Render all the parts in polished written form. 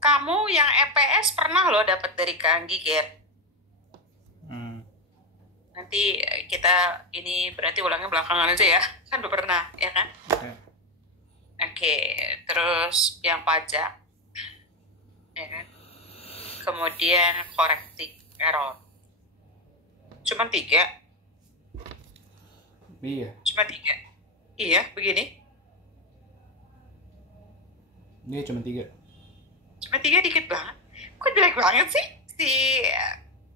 Kamu yang EPS pernah loh dapat dari Kang Gigir. Hmm. Nanti kita ini berarti ulangnya belakangan aja ya. Kan udah pernah, ya kan? Oke. Oke, terus yang pajak, ya kan? Kemudian correcting error. Cuma 3? Iya. Cuma 3? Iya, begini. Ini cuma 3. Cuma 3 dikit banget. Kok jelek banget sih? Si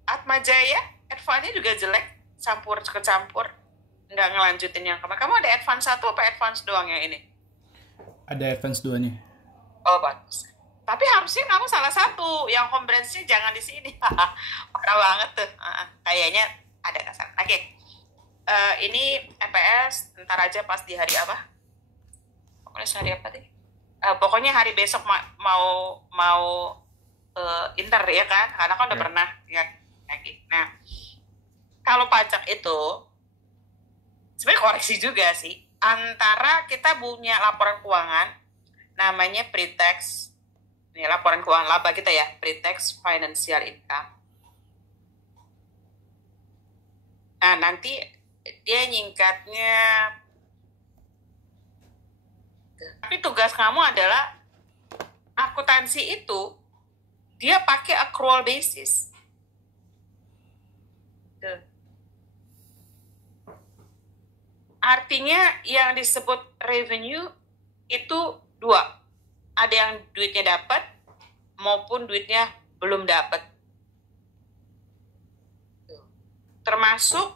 Atma Jaya, advance-nya juga jelek. Campur-kecampur. Nggak ngelanjutin yang kemarin. Kamu ada advance 1 apa advance doang yang ini? Ada advance 2-nya. Oh, bagus. Tapi harusnya kamu salah satu. Yang home branch-nya jangan di sini. Parah banget tuh. Kayaknya ada kasar. Oke. Ini EPS, ntar aja pas di hari apa? Pokoknya hari apa sih? Pokoknya hari besok mau inter ya kan? Karena kan udah Ya. pernah ya lagi. Nah, kalau pajak itu sebenarnya koreksi juga sih. Antara kita punya laporan keuangan namanya pre-tax, ini laporan keuangan laba kita ya, pre-tax financial income. Nah, nanti dia nyingkatnya, tapi tugas kamu adalah akuntansi itu dia pakai accrual basis. Tuh. Artinya yang disebut revenue itu 2. Ada yang duitnya dapat maupun duitnya belum dapat. Termasuk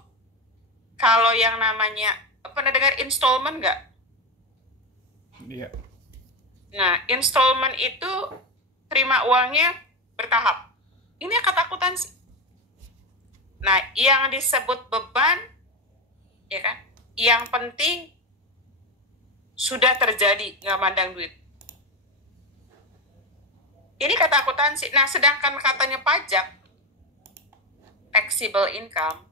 kalau yang namanya, pernah dengar installment nggak? Iya. Nah, installment itu terima uangnya bertahap. Ini kata akuntansi. Nah, yang disebut beban, ya kan? Yang penting sudah terjadi, nggak mandang duit. Ini kata akuntansi. Nah, sedangkan katanya pajak, taxable income,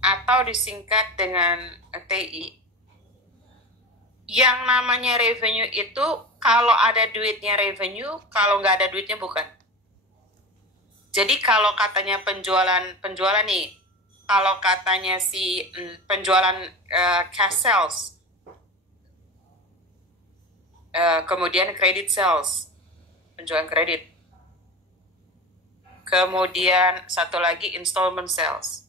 atau disingkat dengan TI, yang namanya revenue itu kalau ada duitnya revenue, kalau nggak ada duitnya bukan. Jadi kalau katanya penjualan nih, kalau katanya si penjualan cash sales, kemudian credit sales, penjualan kredit, kemudian satu lagi installment sales.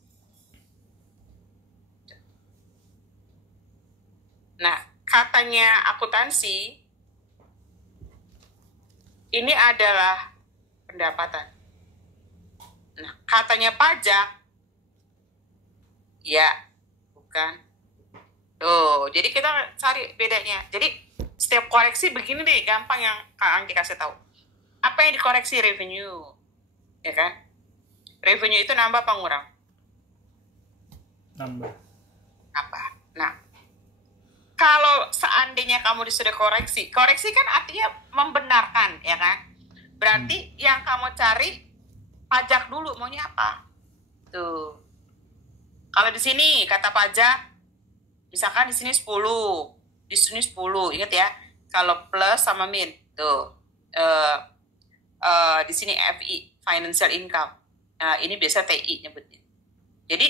Nah, katanya akuntansi ini adalah pendapatan. Nah, katanya pajak ya bukan. Tuh, jadi kita cari bedanya. Jadi setiap koreksi begini deh, gampang yang Kak Anggi kasih tahu. Apa yang dikoreksi? Revenue, ya kan? Revenue itu nambah apa ngurang? Nambah. Apa? Nah, kalau seandainya kamu disuruh koreksi kan artinya membenarkan, ya kan? Berarti yang kamu cari pajak dulu, maunya apa? Tuh. Kalau di sini kata pajak, misalkan di sini 10, di sini 10, ingat ya. Kalau plus sama min, tuh. Di sini FI, financial income. Ini biasa TI nyebutnya. Jadi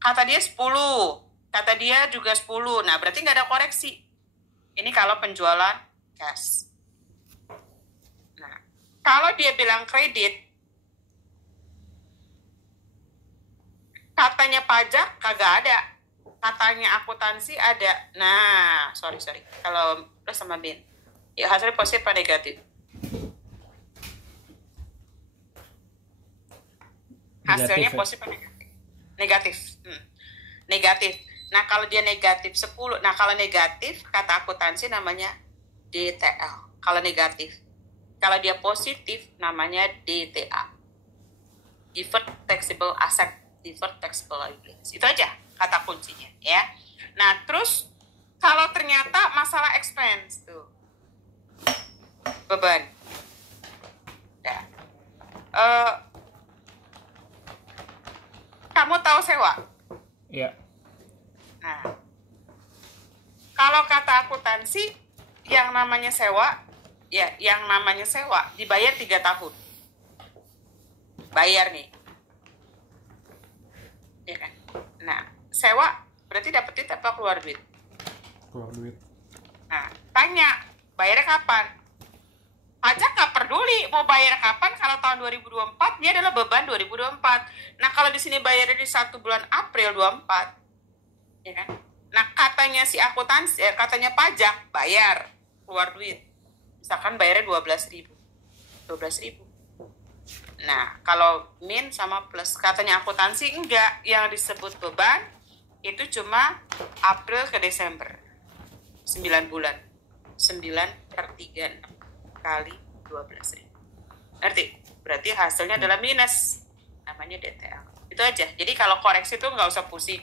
kata dia 10, kata dia juga 10. Nah, berarti nggak ada koreksi. Ini kalau penjualan cash. Nah, kalau dia bilang kredit, katanya pajak kagak ada. Katanya akuntansi ada. Nah, sorry. Kalau plus sama bin. Ya, hasilnya positif apa negatif? Hasilnya positif apa negatif? Negatif. Negatif. Nah, kalau dia negatif 10. Nah, kalau negatif, kata akuntansi namanya DTL. Kalau negatif. Kalau dia positif, namanya DTA. Deferred Taxable Asset. Deferred Taxable Liabilities. Itu aja kata kuncinya, ya. Nah, terus kalau ternyata masalah expense, tuh. Beban. Nah. Kamu tahu sewa? Iya. Nah, kalau kata akuntansi, yang namanya sewa, ya, yang namanya sewa dibayar 3 tahun. Bayar nih. Ya kan? Nah, sewa berarti dapat duit apa keluar duit? Keluar duit. Nah, tanya, bayarnya kapan? Pajak nggak peduli mau bayar kapan, kalau tahun 2024 dia adalah beban 2024. Nah, kalau di sini bayarnya di 1 bulan April 24, ya kan? Nah, katanya si akuntansi, katanya pajak bayar keluar duit. Misalkan bayarnya 12.000. 12.000. Nah, kalau min sama plus, katanya akuntansi enggak, yang disebut beban itu cuma April ke Desember. 9 bulan. 9 per 3 kali 12.000. Ngerti? Berarti hasilnya adalah minus. Namanya DTL. Itu aja. Jadi kalau koreksi itu nggak usah pusing.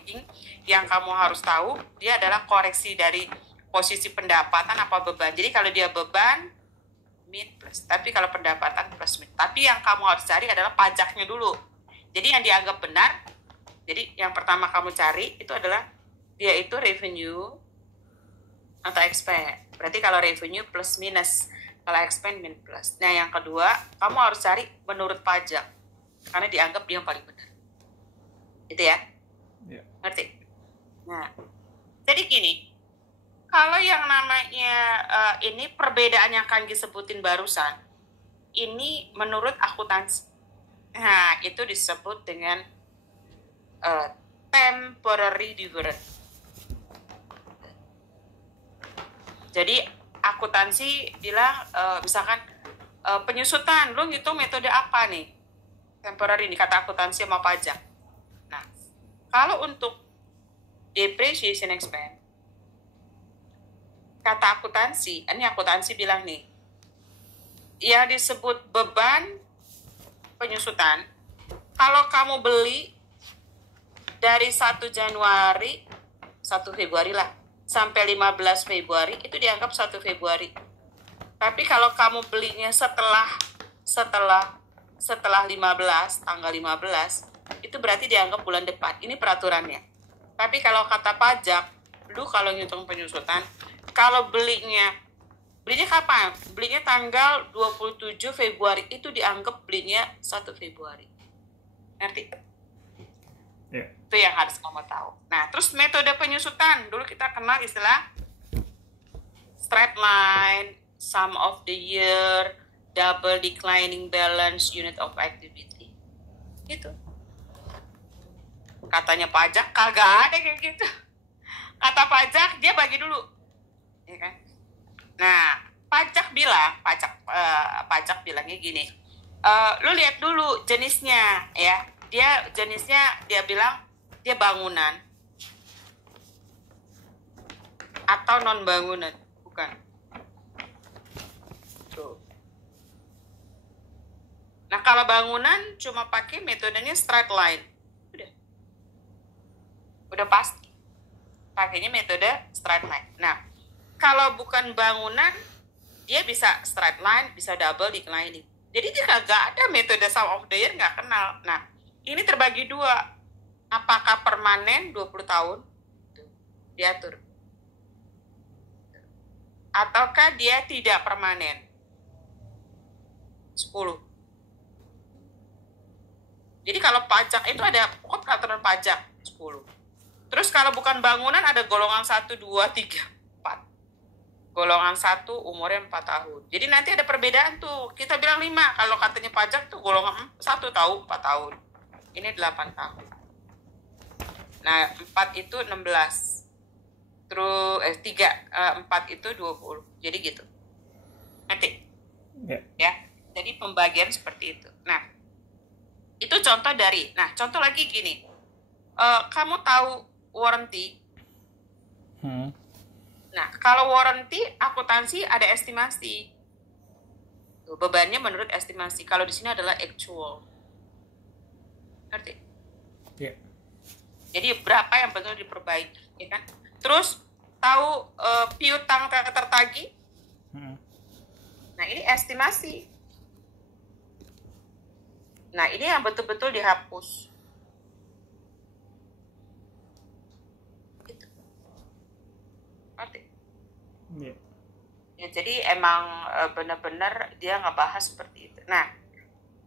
Yang kamu harus tahu, dia adalah koreksi dari posisi pendapatan apa beban. Jadi kalau dia beban, min plus. Tapi kalau pendapatan plus min. Tapi yang kamu harus cari adalah pajaknya dulu. Jadi yang dianggap benar, jadi yang pertama kamu cari itu adalah dia itu revenue atau expense. Berarti kalau revenue plus minus, kalau expense min plus. Nah yang kedua, kamu harus cari menurut pajak. Karena dianggap dia yang paling benar. Itu ya? Iya. Ngerti? Nah, jadi gini, kalau yang namanya ini perbedaan yang Kanggi sebutin barusan, ini menurut akuntansi. Nah, itu disebut dengan temporary difference. Jadi akuntansi bilang, misalkan penyusutan, lu ngitung metode apa nih? Temporary nih, kata akuntansi sama pajak. Nah, kalau untuk depreciation expense, kata akuntansi, ini akuntansi bilang nih, yang disebut beban penyusutan, kalau kamu beli dari 1 Januari, 1 Februari lah, sampai 15 Februari, itu dianggap 1 Februari. Tapi kalau kamu belinya setelah 15, tanggal 15, itu berarti dianggap bulan depan. Ini peraturannya. Tapi kalau kata pajak, lu kalau ngitung penyusutan, kalau belinya kapan? Belinya tanggal 27 Februari, itu dianggap belinya 1 Februari. Ngerti? Iya. Itu yang harus kamu tahu. Nah, terus metode penyusutan. Dulu kita kenal istilah straight line, sum of the year, double declining balance, unit of activity. Gitu. Katanya pajak, kagak ada kayak gitu. Kata pajak, dia bagi dulu. Ya kan? Nah, pajak bilangnya gini, lu lihat dulu jenisnya, ya. Dia jenisnya, dia bilang dia bangunan atau non bangunan, bukan. Tuh. Nah, kalau bangunan cuma pakai metodenya straight line, udah pasti pakainya metode straight line. Nah, kalau bukan bangunan, dia bisa straight line, bisa double declining. Jadi dia kagak ada metode sum of the year, nggak kenal. Nah, ini terbagi dua. Apakah permanen 20 tahun? Diatur. Ataukah dia tidak permanen? 10. Jadi kalau pajak itu ada pokok peraturan pajak 10. Terus kalau bukan bangunan ada golongan 1, 2, 3, 4. Golongan 1 umurnya 4 tahun. Jadi nanti ada perbedaan tuh. Kita bilang 5. Kalau katanya pajak tuh golongan 1 tahun, 4 tahun. Ini 8 tahun. Nah, 4 itu 16. Terus 4 itu 20. Jadi gitu. Nanti. Ya. Jadi pembagian seperti itu. Nah, itu contoh dari. Nah, contoh lagi gini. Kamu tahu warranty? Nah, kalau warranty, akuntansi ada estimasi. Bebannya menurut estimasi. Kalau di sini adalah actual. Ngerti? Iya. Jadi berapa yang betul diperbaiki, ya kan? Terus tahu piutang tertagih? Nah, ini estimasi. Nah, ini yang betul-betul dihapus. Ngerti? Iya. Ya, Ya, jadi emang benar-benar dia ngebahas seperti itu. Nah,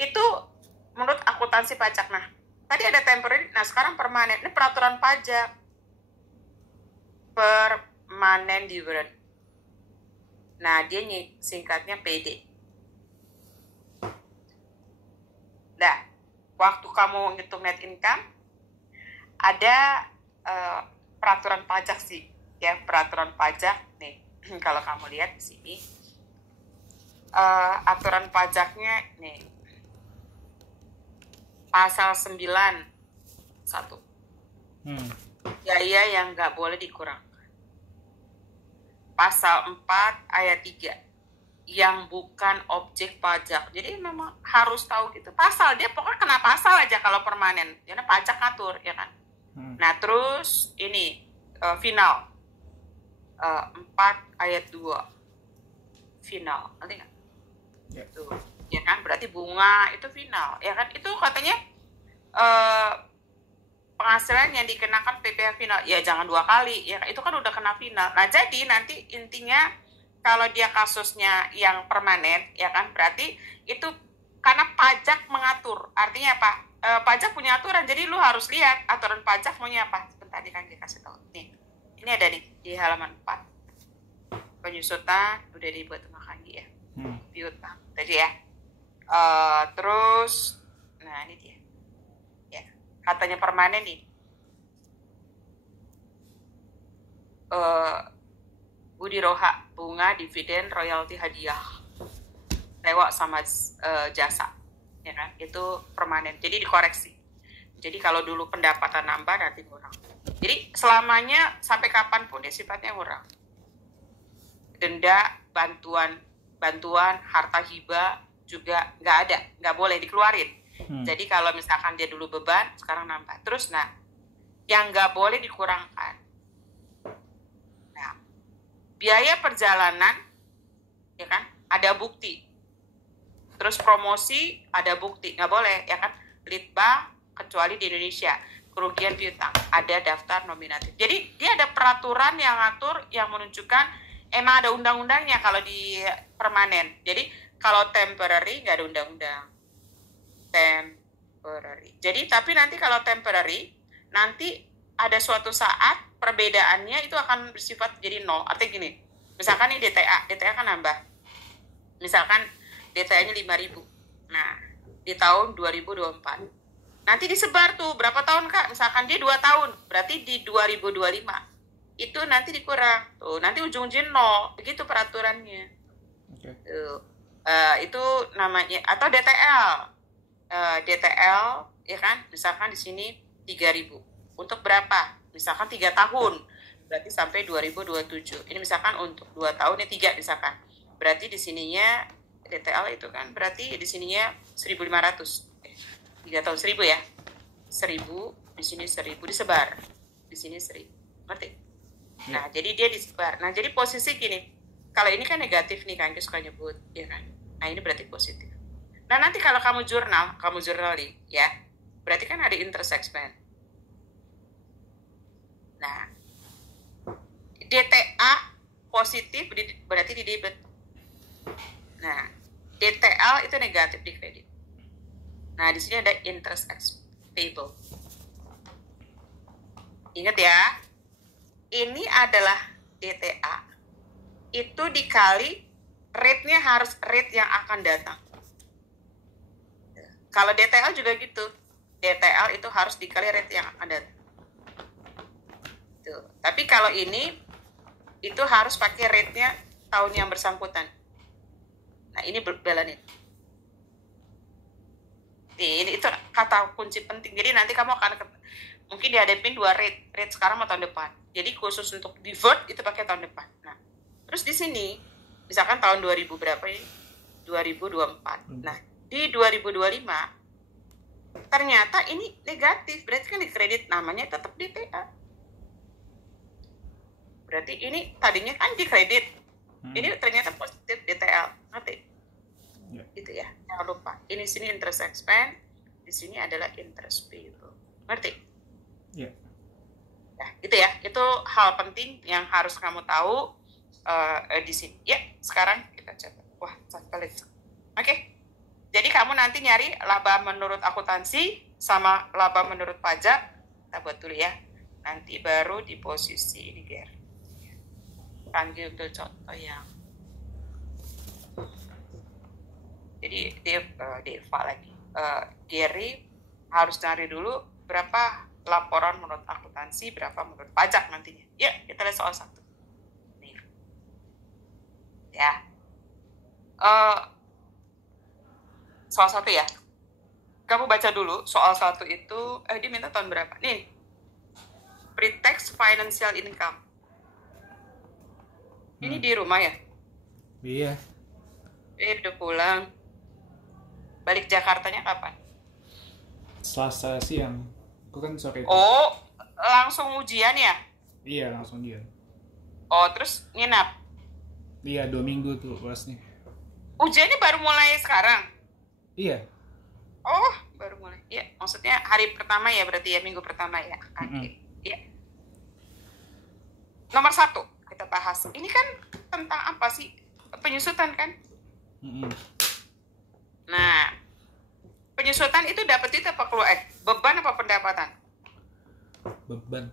itu menurut akuntansi pajak. Nah, tadi ada temporary, nah sekarang permanen. Ini peraturan pajak permanen different. Nah, dia singkatnya PD. Nah, waktu kamu ngitung net income, ada peraturan pajak sih, ya peraturan pajak nih. Kalau kamu lihat di sini, aturan pajaknya nih, pasal 9(1). Biaya yang nggak boleh dikurangkan. Pasal 4 ayat 3, yang bukan objek pajak. Jadi memang harus tahu gitu. Pasal, dia pokoknya kena pasal aja kalau permanen. Karena pajak ngatur, ya kan? Nah, terus ini final 4 ayat 2. Final, nanti nggak? Ya. Tuh, ya kan? Berarti bunga itu final, ya kan? Itu katanya penghasilan yang dikenakan PPh final. Ya jangan 2 kali, ya itu kan udah kena final. Nah, jadi nanti intinya kalau dia kasusnya yang permanen, ya kan, berarti itu karena pajak mengatur. Artinya apa? Pajak punya aturan, jadi lu harus lihat aturan pajak maunya apa. Sebentar kan dikasih tahu. Nih, ini ada nih di halaman 4. Penyusutan udah dibuat sama Kanggi ya. Piutang tadi ya. Terus, nah ini dia. Ya, katanya permanen nih. Budi Roha, bunga, dividen, royalti, hadiah, lewat sama jasa, ya kan? Itu permanen. Jadi dikoreksi. Jadi kalau dulu pendapatan nambah nanti kurang. Jadi selamanya sampai kapanpun dia sifatnya kurang. Denda, bantuan, harta hibah juga nggak ada, nggak boleh dikeluarin. Jadi kalau misalkan dia dulu beban, sekarang nambah. Terus, nah, yang nggak boleh dikurangkan. Biaya perjalanan, ya kan, ada bukti. Terus promosi, ada bukti, nggak boleh, ya kan. Litbang, kecuali di Indonesia. Kerugian piutang, ada daftar nominatif. Jadi dia ada peraturan yang ngatur, yang menunjukkan emang ada undang-undangnya kalau di permanen. Jadi kalau temporary nggak ada undang-undang. Temporary. Jadi tapi nanti kalau temporary, nanti ada suatu saat perbedaannya itu akan bersifat jadi 0. Artinya gini, misalkan nih DTA kan nambah. Misalkan DTA-nya 5.000. Nah, di tahun 2024. Nanti disebar tuh, berapa tahun Kak? Misalkan dia 2 tahun, berarti di 2025. Itu nanti dikurang. Tuh, nanti ujung-ujungnya 0. Begitu peraturannya. Okay. Itu namanya, atau DTL. DTL, ya kan? Misalkan di sini 3.000. Untuk berapa? Misalkan 3 tahun, berarti sampai 2027. Ini misalkan untuk 2 tahun, ini 3 misalkan. Berarti di sininya DTL itu kan, berarti di sininya 1.500. 3 tahun 1.000 ya. 1.000, di sini 1.000 disebar. Di sini 1.000. Ngerti? Nah, jadi dia disebar. Nah, jadi posisi gini. Kalau ini kan negatif nih, kan suka nyebut, ya kan? Nah, ini berarti positif. Nah, nanti kalau kamu journaling, ya, berarti kan ada interest expense. Nah, DTA positif berarti di debit. Nah, DTL itu negatif di kredit. Nah, di sini ada interest expense payable. Ingat ya, ini adalah DTA. Itu dikali rate-nya harus rate yang akan datang. Kalau DTL juga gitu. DTL itu harus dikali rate yang akan datang. Tuh. Tapi kalau ini itu harus pakai rate-nya tahun yang bersangkutan. Nah, ini balanin. Ini itu kata kunci penting. Jadi nanti kamu akan mungkin dihadapin 2 rate sekarang atau tahun depan. Jadi khusus untuk divert itu pakai tahun depan. Nah, terus di sini misalkan tahun 2000 berapa ini? 2024. Nah, di 2025 ternyata ini negatif. Berarti kan di kredit namanya tetap DTA. Berarti ini tadinya kan di kredit. Ini ternyata positif DTL. Ngerti? Yeah. Gitu ya. Jangan lupa. Ini sini interest expense, di sini adalah interest payable. Ngerti? Iya. Yeah. Nah, gitu ya. Itu hal penting yang harus kamu tahu di sini. Ya, sekarang kita coba. Wah, pelit. Oke. Jadi kamu nanti nyari laba menurut akuntansi sama laba menurut pajak. Kita buat dulu ya. Nanti baru di posisi ini, Ger. Panggil ke contoh yang. Jadi Deva lagi. Gary harus cari dulu berapa laporan menurut akuntansi, berapa menurut pajak nantinya. Ya, kita lihat soal 1. Nih. Ya. Soal 1 ya. Kamu baca dulu soal 1 itu, dia minta tahun berapa? Nih. Pre-tax financial income. Ini di rumah ya? Iya. Udah pulang. Balik Jakartanya kapan? Selasa siang. Aku kan sore itu. Oh, langsung ujian ya? Iya, langsung dia. Oh, terus nginap? Iya, 2 minggu tuh kelasnya. Ujiannya baru mulai sekarang? Iya. Oh, baru mulai. Iya, maksudnya hari pertama ya, berarti ya, minggu pertama ya. Oke. Iya. Nomor 1 kita bahas. Ini kan tentang apa sih? Penyusutan kan? Nah, penyusutan itu dapat itu apa keluar? Beban apa pendapatan? Beban.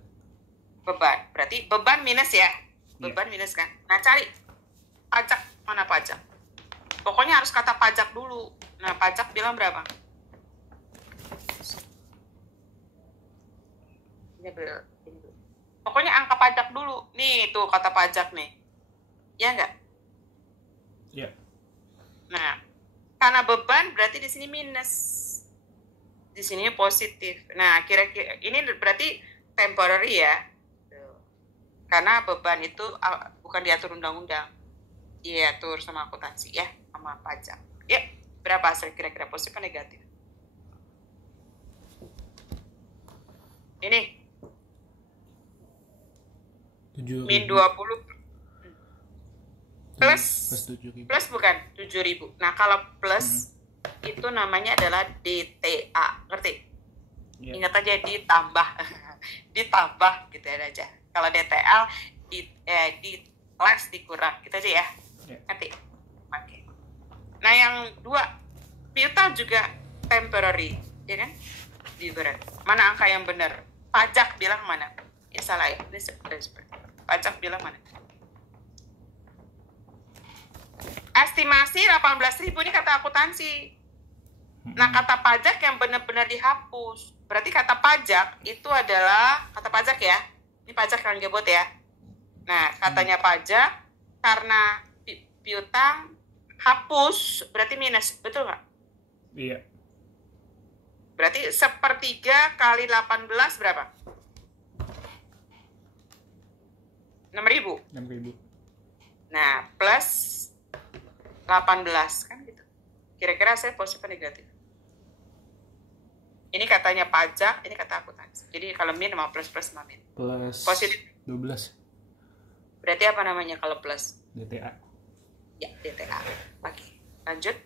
Beban. Berarti beban minus ya? Beban minus kan? Nah, cari pajak. Mana pajak? Pokoknya harus kata pajak dulu. Nah, pajak bilang berapa? Pokoknya angka pajak dulu. Nih, tuh kata pajak nih. Ya enggak? Iya. Nah, karena beban berarti di sini minus. Di sini positif. Nah, kira-kira ini berarti temporary ya. Karena beban itu bukan diatur undang-undang. Diatur sama akuntansi ya, sama pajak. Ya, berapa hasil kira-kira positif atau negatif? Ini. 7.000. Min 20 plus 7.000. plus bukan 7.000. Nah, kalau plus itu namanya adalah DTA, ngerti? Yeah. Ingat aja ditambah. Ditambah gitu aja. Kalau DTL di less dikurang gitu aja ya. Yeah. Ngerti? Oke. Nah, yang 2 piutang juga temporary, ya kan? Different. Mana angka yang benar? Pajak bilang mana? Ya salah ya. Ini seperti pajak bilang mana? Estimasi 18.000 ini kata akuntansi. Nah, kata pajak yang benar-benar dihapus. Berarti kata pajak itu adalah kata pajak ya. Ini pajak yang gebot ya. Nah, katanya pajak karena piutang hapus berarti minus, betul nggak? Iya. Berarti 1/3 kali 18 berapa? 6.000. 6.000. Nah, plus 18 kan gitu. Kira-kira saya positif atau negatif? Ini katanya pajak, ini kata akuntansi. Jadi kalau min sama plus sama min. Plus Positif. 12. Berarti apa namanya kalau plus? DTA. Ya, DTA. Oke, lanjut.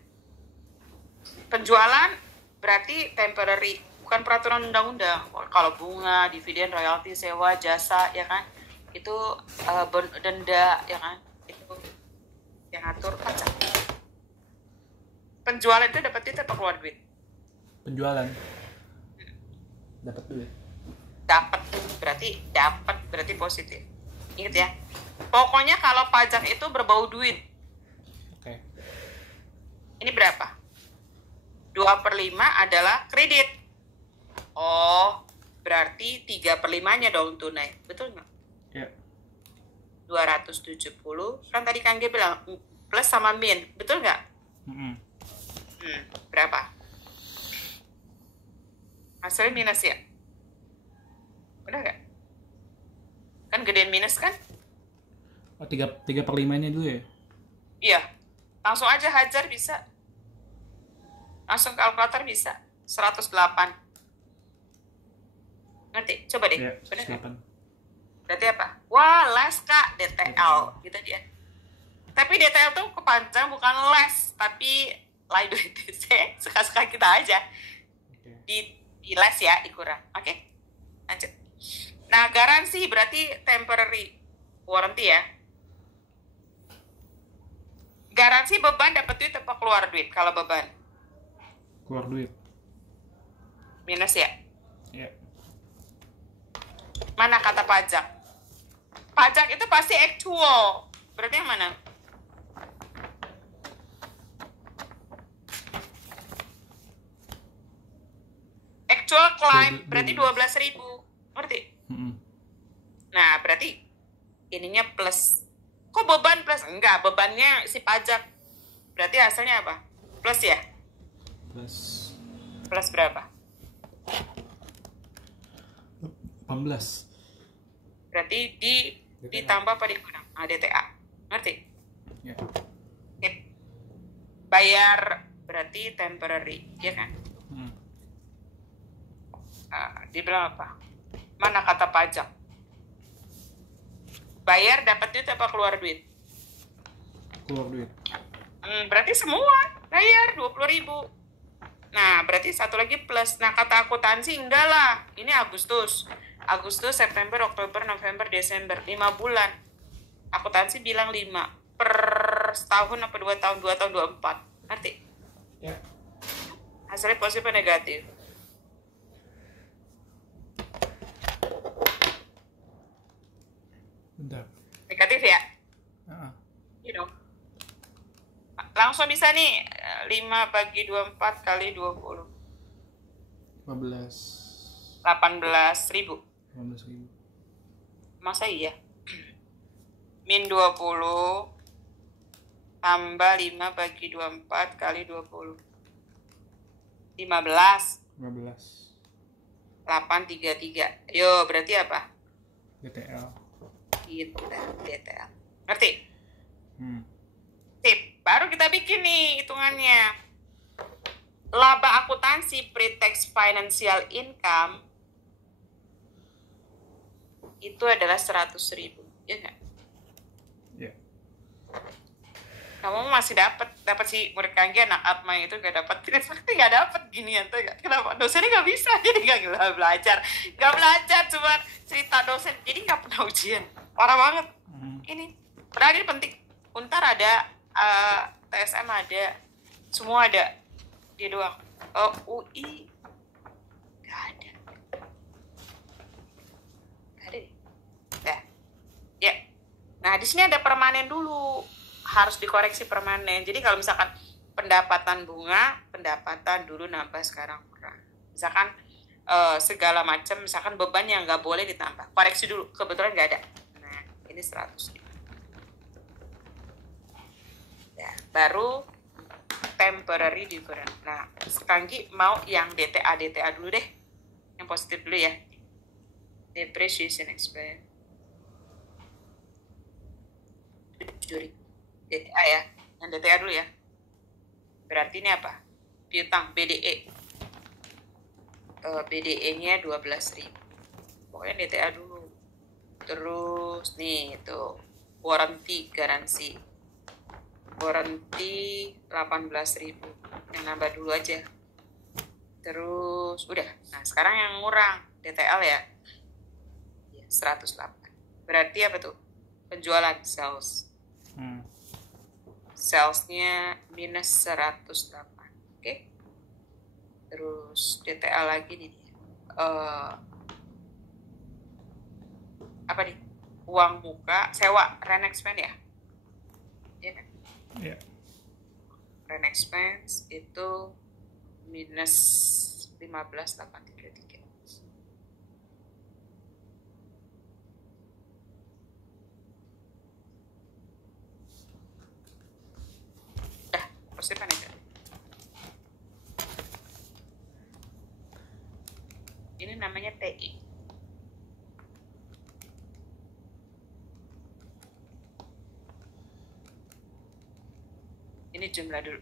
Penjualan berarti temporary, bukan peraturan undang-undang. Kalau bunga, dividen, royalti, sewa, jasa, ya kan? Itu denda, ya kan? Itu yang atur pajak. Penjualan itu dapat duit apa keluar duit? Penjualan. Dapat duit. Dapat berarti positif. Ingat ya. Pokoknya kalau pajak itu berbau duit. Oke. Ini berapa? 2/5 adalah kredit. Oh, berarti 3/5-nya dong tunai. Betul nggak? Ya. 270. Kan tadi Kang G bilang plus sama min. Betul nggak? Berapa? Hasilnya minus ya? Benar nggak? Kan gedein minus kan? Oh, 3/5-nya dulu ya? Iya. Langsung aja hajar bisa. Langsung kalkulator bisa. 108. Ngerti? Coba deh. Ya, Benar nggak? 108. Berarti apa? Wah, les Kak, DTL. Gitu dia. Tapi DTL tuh kepanjang bukan les, tapi liability. Suka-suka kita aja. Okay. Di les ya, dikurang. Oke. Lanjut. Nah, garansi berarti temporary warranty ya. Garansi beban dapat duit apa keluar duit kalau beban? Keluar duit. Minus ya? Ya. Mana kata pajak? Pajak itu pasti actual. Berarti yang mana? Actual claim berarti 12.000. Ngerti? Nah, berarti ininya plus. Kok beban plus? Enggak, bebannya si pajak. Berarti hasilnya apa? Plus ya? Plus Plus berapa? 18. Berarti ditambah apa dikurang? DTA. Ngerti? Ya. Bayar berarti temporary, ya kan? Dibilang apa? Mana kata pajak? Bayar dapat duit apa keluar duit? Keluar duit. Berarti semua bayar 20.000. Nah, berarti satu lagi plus. Nah, kata akuntansi enggak lah. Ini Agustus, September, Oktober, November, Desember. 5 bulan. Akuntansi bilang 5. Per setahun apa 2 tahun? 2 tahun, 24. Ngerti? Ya. Hasilnya positif atau negatif? Bentar. Negatif ya? You know. Langsung bisa nih 5 bagi 24 kali 20. 15. 18.000. 18.000. Masa iya? Min 20 tambah 5 bagi 24 kali 20. 15. 833. Yo, berarti apa? DTL. Gitu, DTL. Ngerti? Sip. Baru kita bikin nih hitungannya. Laba akuntansi pre-tax financial income itu adalah 100.000, ya nggak? Ya. Kamu masih dapat sih murid kangen anak Atma itu nggak dapat, pasti nggak dapat ginian tuh. Kenapa? Dosennya nggak bisa, jadi nggak belajar, cuma cerita dosen, jadi nggak pernah ujian. Parah banget. Ini padahal ini penting. Untar ada, TSM ada, semua ada, dia doang. UI nggak ada. Ya. Nah, di sini ada permanen dulu. Harus dikoreksi permanen. Jadi kalau misalkan pendapatan bunga, pendapatan dulu nambah sekarang kurang. Misalkan segala macam, misalkan beban yang nggak boleh ditambah. Koreksi dulu, kebetulan nggak ada. Nah, ini 100. Ya, baru temporary difference. Nah, Kanggi mau yang DTA dulu deh. Yang positif dulu ya. Depreciation expense. DTA ya, yang DTA dulu ya. Berarti ini apa? Piutang, BDE. BDE-nya 12.000. Pokoknya DTA dulu. Terus nih itu warranty, garansi. Warranty 18.000. Yang nambah dulu aja. Terus udah. Nah, sekarang yang ngurang DTL ya. 108. Berarti apa tuh? Penjualan, sales. Salesnya minus 108. Oke. Terus DTA lagi nih. Apa nih? Uang muka, sewa, rent expense ya? Iya kan? Iya. Rent expense itu minus 15.833. Positif aja. Ini namanya TI. Ini jumlah dulu.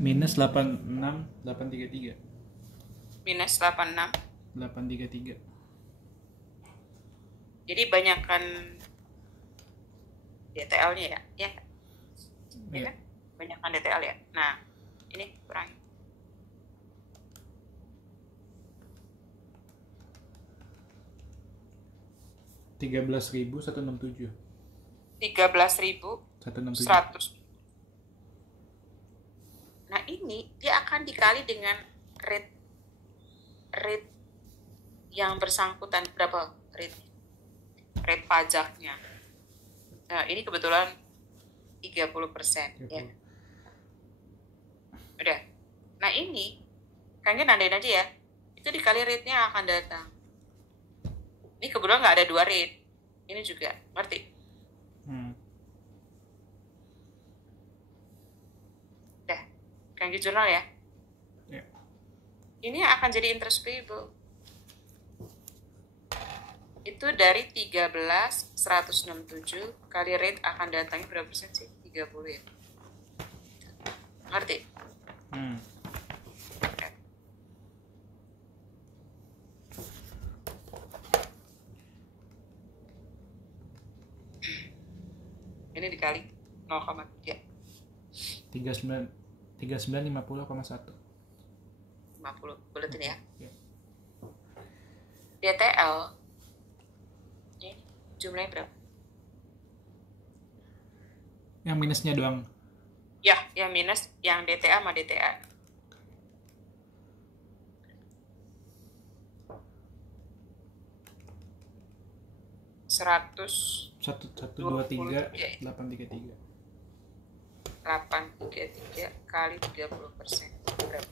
Minus 86.833. Minus 86. 833. Jadi banyakkan DTL-nya ya? Ya kan? Banyakkan DTL ya. Nah, ini kurang. 13.167. 13.100. Nah ini dia akan dikali dengan rate yang bersangkutan, berapa rate pajaknya. Nah ini kebetulan 30%. Ya. Udah. Nah ini kayaknya nandain aja ya, itu dikali rate-nya akan datang. Ini kebetulan nggak ada 2 rate, ini juga, ngerti? Udah, Kanggi jurnal ya. Ini akan jadi interest payable. Itu dari 13.167 kali rate akan datangnya berapa persen sih? 30 ya. Ngerti? Ini dikali 0,3. 3950,1. 50 buletin ya. DTL ini jumlahnya berapa? Yang minusnya doang. Ya, yang minus yang DTA sama DTA. Seratus 123 833 kali 30%. Berapa?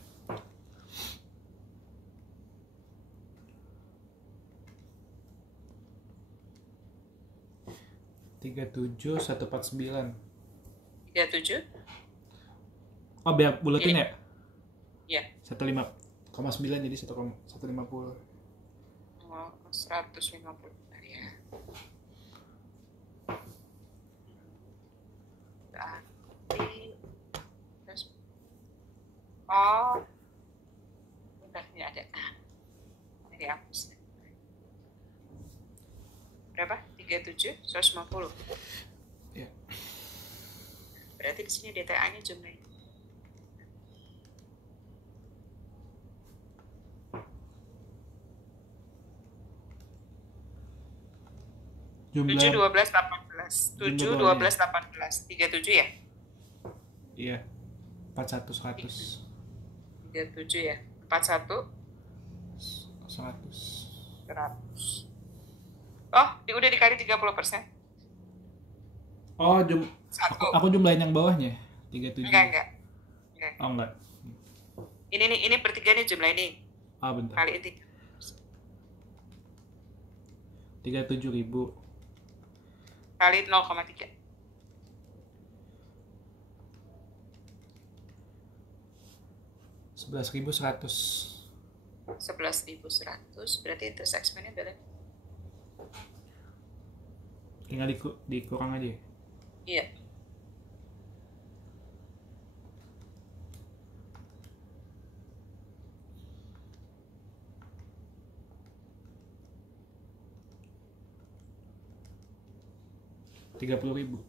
37.149. 37? Oh, biar buletin ya? Iya. 15,9 jadi 150. Oh, 150 ya. Oh, udah ini ada. Ini dihapus. Berapa? 37, 150. Ya. Berarti di sini DTA-nya jumlahnya. Jumlah 7, 12, 18. 7, 12, 18. 37 ya? Iya. 41 100. 37 ya. 41 100. 100. Oh, udah dikali 30%. Oh, Satu. aku jumlahin yang bawahnya. 37. Enggak. Oh, enggak. Ini per 3 nih jumlah ini. Ah, bentar. Kali ini 37.000 kali 0,3. 11.100. 11.100 berarti interest expense-nya berapa? Tinggal dikurang aja. Iya. $30.000.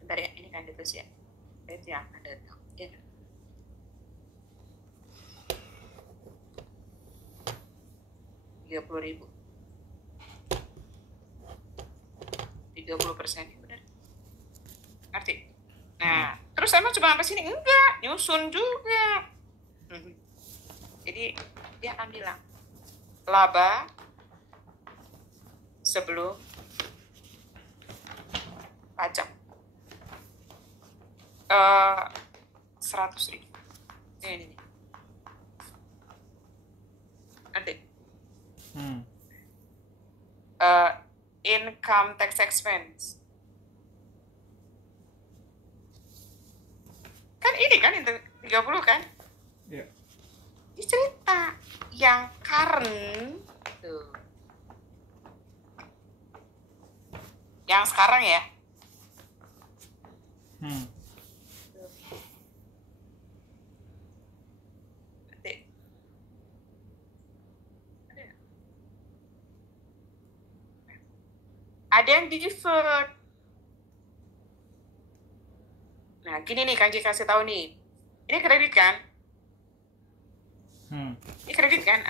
Bentar ya, ini kan ditulis ya. Itu yang akan datang. Ya. $30.000. 30%, benar. Ngerti? Nah, terus emang cuma sampai sini? Enggak, nyusun juga. Jadi dia akan bilang laba sebelum pajak 100.000. Ini. Nanti. Income tax expense. Kan ini kan 30 kan? Iya. Ini cerita yang current tuh. Yang sekarang ya. Ada yang deferred. Nah, gini nih Kang Ji kasih tahu nih. Ini kredit kan? Ini kredit kan?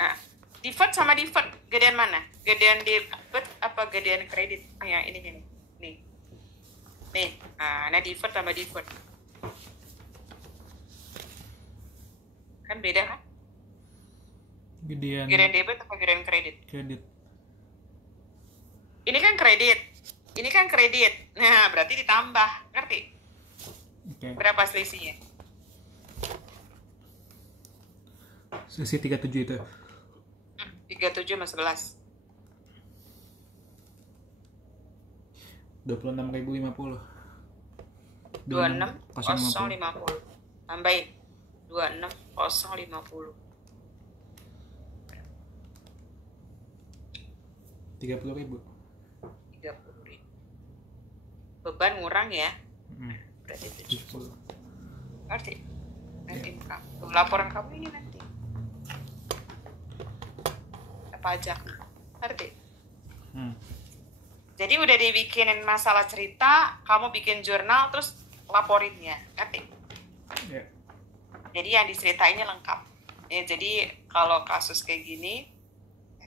deferred sama deferred, gedean mana? Gedean debit apa gedean kredit? Yang ini nih. Nih. Nah deferred sama deferred. Kan beda kan? Gedean Gedean debit apa gedean kredit? kredit. Ini kan kredit. Ini kan kredit. Nah, berarti ditambah. Ngerti? Oke. Berapa selisihnya? Selisih 37 itu. 37 sama 11. 26.050. 26.050. Tambahin. 26.050. 30.000. 30.000. Beban ngurang ya. Berarti 70. Ngerti? Nanti kamu. Laporan kamu ini nanti. Pajak. Ngerti? Jadi udah dibikinin masalah cerita, kamu bikin jurnal terus laporinnya. Ngerti? Yeah. Jadi yang diceritainnya lengkap. Ya, jadi kalau kasus kayak gini,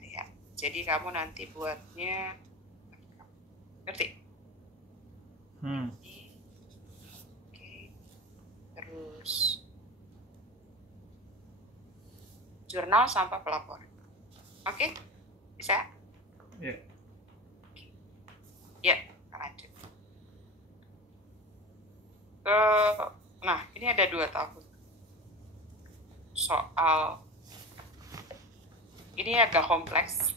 ya, jadi kamu nanti buatnya ngerti? Oke. Terus jurnal sampai pelapor. Oke? Bisa? Ya. Ya, lanjut. Nah, ini ada 2 tahun. Soal ini agak kompleks.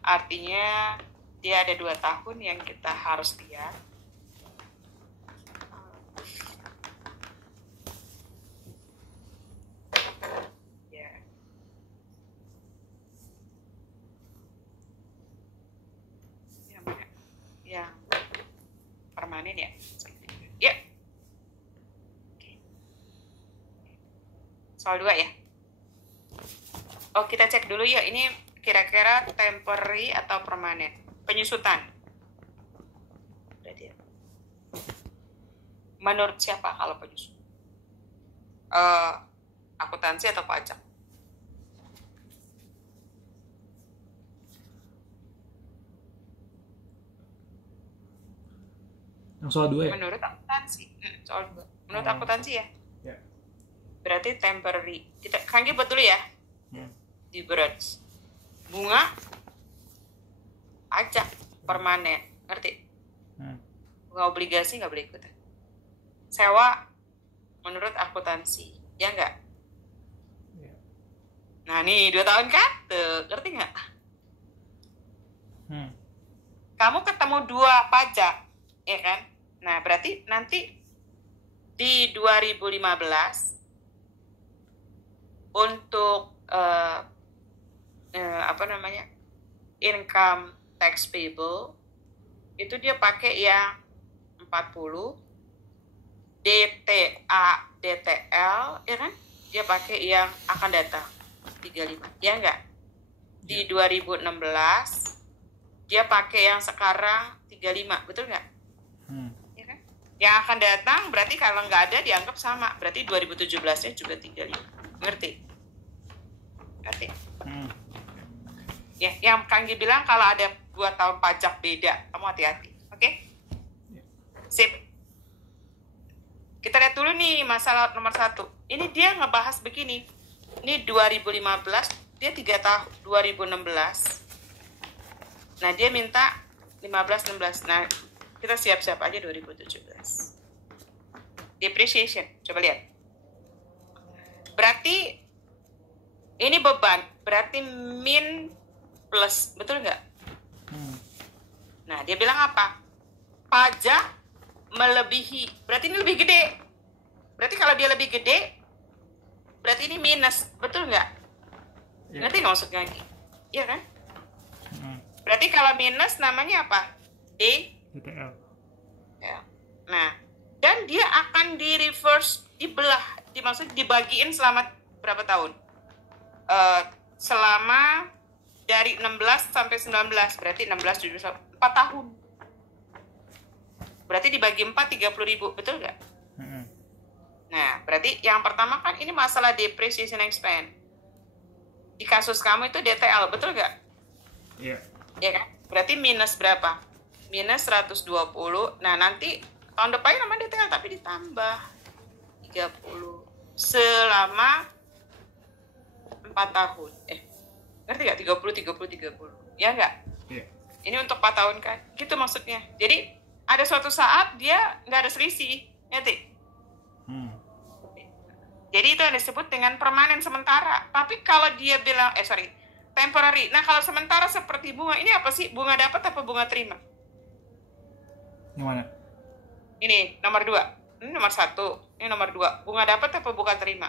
Artinya dia ada 2 tahun yang kita harus lihat. Yang permanen ya. Ya. Soal 2 ya. Oh, kita cek dulu ya. Ini kira-kira temporary atau permanen. Penyusutan. Menurut siapa kalau penyusutan? Akuntansi atau pajak? Yang soal 2 ya? Menurut akuntansi. Soal 2. Menurut akuntansi ya? Ya. Berarti temporary. Kita Kanggi buat dulu ya. Di Birds. Bunga pajak permanen. Ngerti? Bunga obligasi nggak boleh ikutan. Sewa menurut akuntansi. Ya nggak? Ya. Nah nih 2 tahun kan? Tuh, ngerti nggak? Kamu ketemu 2 pajak. Ya kan? Nah, berarti nanti di 2015 untuk income tax payable itu dia pakai yang 40, DTA, DTL, ya kan? Dia pakai yang akan datang 35, ya enggak? Di 2016 dia pakai yang sekarang 35, betul nggak? Ya kan? Yang akan datang berarti kalau nggak ada dianggap sama, berarti 2017-nya juga 35. Ngerti? Ngerti? Ya, yang Kanggi bilang kalau ada 2 tahun pajak beda, kamu hati-hati. Oke? Sip. Kita lihat dulu nih masalah nomor 1. Ini dia ngebahas begini. Ini 2015, dia 3 tahun 2016. Nah, dia minta 15-16. Nah, kita siap-siap aja 2017. Depreciation, coba lihat. Berarti ini beban, berarti min plus, betul nggak? Nah, dia bilang apa? Pajak melebihi, berarti ini lebih gede. Berarti kalau dia lebih gede, berarti ini minus, betul nggak? Ngerti nggak maksudnya? Iya kan? Berarti kalau minus namanya apa? DTL. Ya. Nah, dan dia akan di reverse, dibelah, dimaksud dibagiin selama berapa tahun? Selama dari 16 sampai 19, berarti 16, 17, 4 tahun. Berarti dibagi 4, 30.000, betul nggak? Nah, berarti yang pertama kan ini masalah depreciation expense. di kasus kamu itu DTL, betul nggak? Iya. Ya kan? Berarti minus berapa? Minus 120. Nah, nanti tahun depan nama DTL tapi ditambah 30 selama 4 tahun. Ngerti nggak? 30. Ya nggak? Iya. Ini untuk 4 tahun kan? Gitu maksudnya. Jadi ada suatu saat dia nggak ada selisih. Ngerti? Jadi itu yang disebut dengan permanen sementara. Tapi kalau dia bilang, temporary. Nah, kalau sementara seperti bunga, ini apa sih? Bunga dapat apa bunga terima? Yang mana? Ini nomor 2. Ini nomor 1. Ini nomor 2. Bunga dapat apa bunga terima?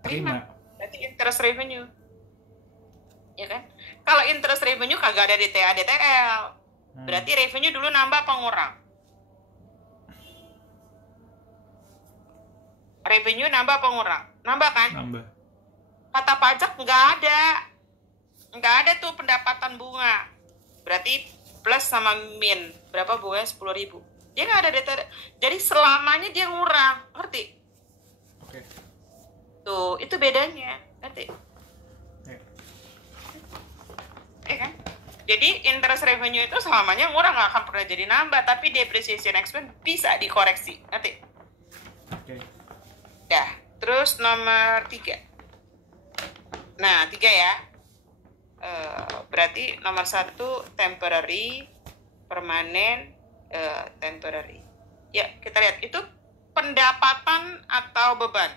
Terima. Berarti interest revenue. Ya kan? Kalau interest revenue kagak ada DTA, DTL. Berarti revenue dulu nambah apa ngurang? Revenue nambah apa ngurang? Nambah kan? Nambah. Kata pajak nggak ada tuh pendapatan bunga. Berarti plus sama min. Berapa bunganya? 10.000. Dia nggak ada data. Jadi selamanya dia ngurang. Ngerti? Oke. Tuh, itu bedanya. Ngerti? Ya kan? Jadi interest revenue itu selamanya ngurang, nggak akan pernah jadi nambah. Tapi depreciation expense bisa dikoreksi. Ngerti? Oke. Ya, terus nomor 3. Nah, 3 ya. Berarti nomor 1 temporary, permanen, temporary. Ya, kita lihat itu pendapatan atau beban.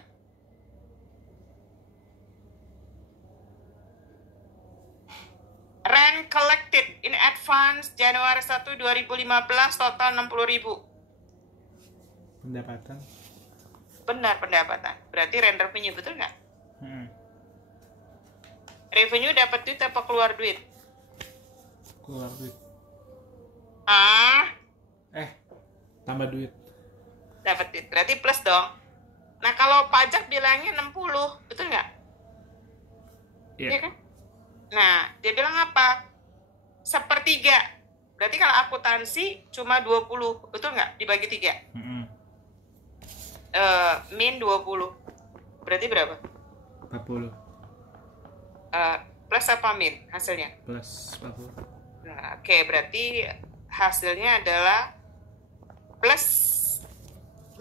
Rent collected in advance Januari 1, 2015 total 60.000. Pendapatan. Benar, pendapatan. Berarti rent revenue, betul nggak? Revenue dapat duit apa keluar duit? Keluar duit. Tambah duit. Dapat duit. Berarti plus dong. Nah, kalau pajak bilangnya 60, betul nggak? Iya kan? Nah, dia bilang apa? 1/3. Berarti kalau akuntansi cuma 20, betul nggak? Dibagi 3. Min 20. Berarti berapa? 40. Plus apa min hasilnya? Plus 40. Nah, oke, berarti hasilnya adalah plus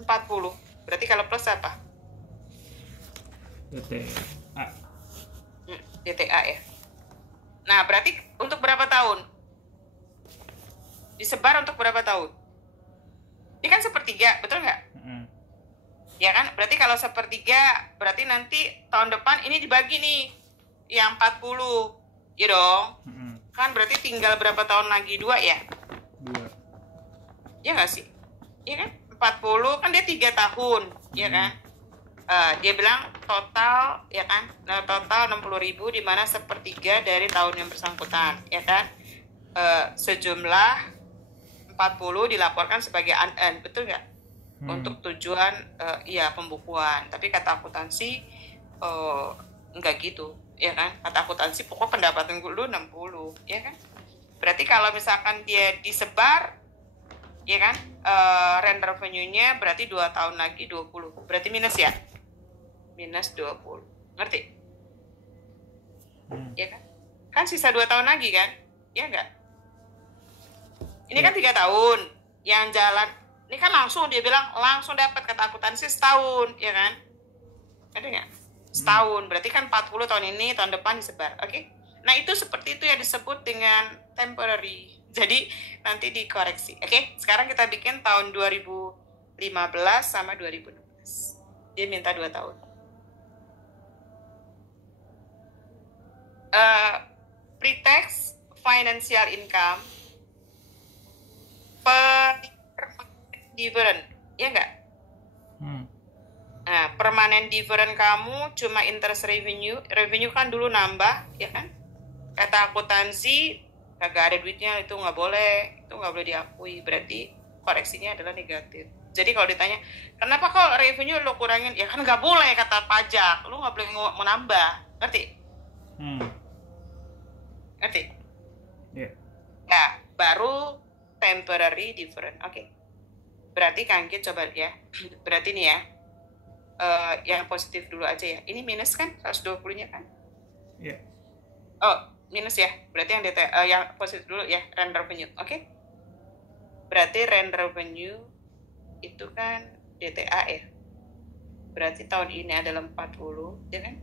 40. Berarti kalau plus apa? DTA. DTA ya. Nah, berarti untuk berapa tahun? Disebar untuk berapa tahun? Ini kan 1/3, betul nggak? Ya kan? Berarti kalau 1/3, berarti nanti tahun depan ini dibagi nih, yang 40. Ya dong? Kan berarti tinggal berapa tahun lagi? 2 ya? 2. Ya nggak sih? Ya kan? 40, kan dia 3 tahun. Ya kan? Dia bilang total, ya kan? Nah, total 60.000, di mana 1/3 dari tahun yang bersangkutan. Ya kan? Sejumlah 40 dilaporkan sebagai unearned, betul nggak? Untuk tujuan pembukuan. Tapi kata akuntansi enggak gitu, ya kan? Kata akuntansi pokok pendapatan dulu 60, ya kan? Berarti kalau misalkan dia disebar, ya kan? Rent revenue-nya berarti 2 tahun lagi 20. Berarti minus ya? Minus 20. Ngerti? Ya kan? Kan sisa 2 tahun lagi kan? Ya enggak? Ini kan 3 tahun yang jalan. Ini kan langsung dia bilang langsung dapat, kata akuntansi setahun, ya kan? Ada nggak? Setahun, berarti kan 40 tahun ini, tahun depan disebar, oke? Nah, itu seperti itu yang disebut dengan temporary. Jadi nanti dikoreksi, oke? Sekarang kita bikin tahun 2015 sama 2016. Dia minta 2 tahun. Pre-tax financial income per different, ya enggak? Nah, permanent different kamu cuma interest revenue. Revenue kan dulu nambah, ya kan? Kata akuntansi, kagak ada duitnya, itu nggak boleh diakui. Berarti koreksinya adalah negatif. Jadi kalau ditanya, kenapa kok revenue lo kurangin? Ya kan nggak boleh, kata pajak. Lo nggak boleh menambah. Ngerti? Ngerti? Iya. Ya, baru temporary different. Oke. Berarti Kang Kit coba ya. Berarti nih ya, yang positif dulu aja ya. Ini minus kan 120-nya kan? Ya. Oh, minus ya. Berarti yang yang positif dulu ya, rent revenue. Oke. Berarti rent revenue itu kan DTA ya. Berarti tahun ini adalah 40, ya kan?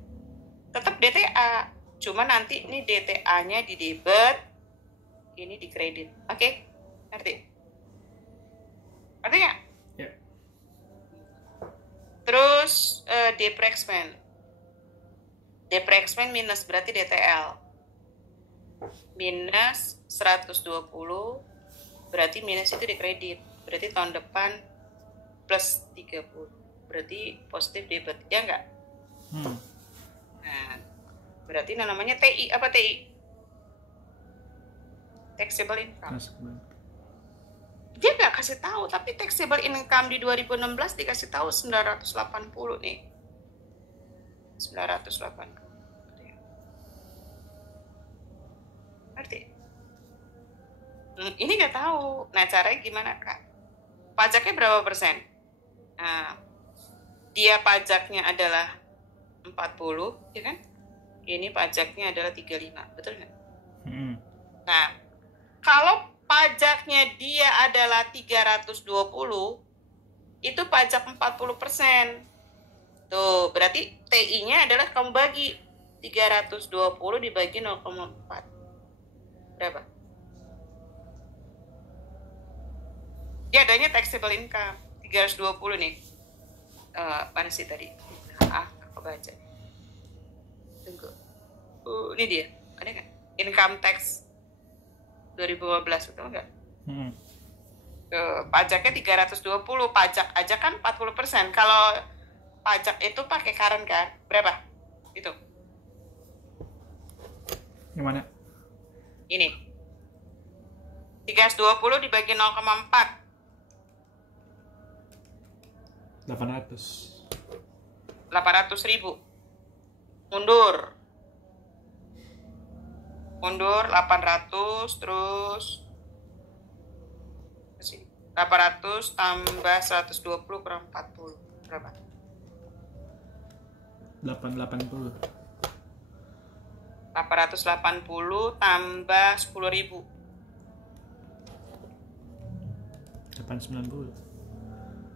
Tetap DTA. Cuma nanti ini DTA-nya di debit, ini di kredit. Oke? Ngerti? Ngerti nggak? Ya. Terus depreciation. Depreciation minus berarti DTL. Minus 120 berarti minus itu di kredit. Berarti tahun depan plus 30. Berarti positif debit, ya enggak? Nah, berarti namanya TI. Apa TI? Taxable income. Dia nggak kasih tahu, tapi taxable income di 2016 dikasih tahu 980 nih. 980. Ngerti? Ini nggak tahu. Nah, caranya gimana, Kak? Pajaknya berapa persen? Nah, dia pajaknya adalah 40, ya kan? Ini pajaknya adalah 35, betul nggak? Nah, kalau pajaknya dia adalah 320, itu pajak 40%. Tuh, berarti TI-nya adalah kamu bagi 320 dibagi 0,4. Berapa? Dia adanya taxable income 320 nih. Mana sih tadi? Aku baca. Tunggu. Ini dia. Ada nggak? Income tax 2015, betul nggak? Pajaknya 320, pajak aja kan 40%. Kalau pajak itu pakai current kan? Berapa? Itu. Gimana? Ini. 320 dibagi 0,4. 800.000. Mundur 800, terus 800 tambah 120 kurang 40 berapa? 880. 880 tambah 10.000 890.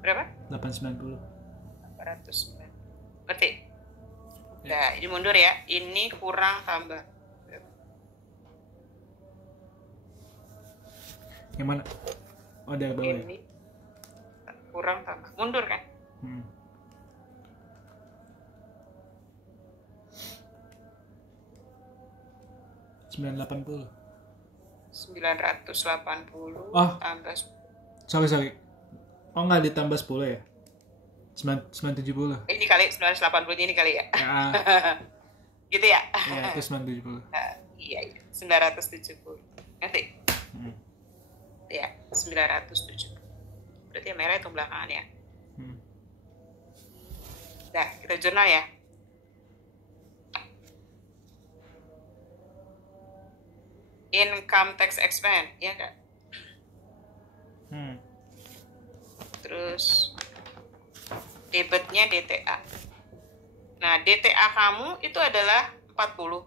berapa? 890. 890. Ngerti? Nah, ini mundur ya. Ini kurang tambah. Yang mana? Oh, dari bawah. Ini kurang tambah. Mundur kan? 980. 980 tambah. Sorry. Oh, nggak ditambah 10 ya? 970. Ini kali 980 ini kali ya. Gitu ya? Iya, itu 970. Iya, 970. Ngerti? Ya, 970. Berarti yang merah itu belakangan ya. Nah, kita jurnal ya. Income tax expense, ya nggak? Terus debitnya DTA. Nah, DTA kamu itu adalah 40.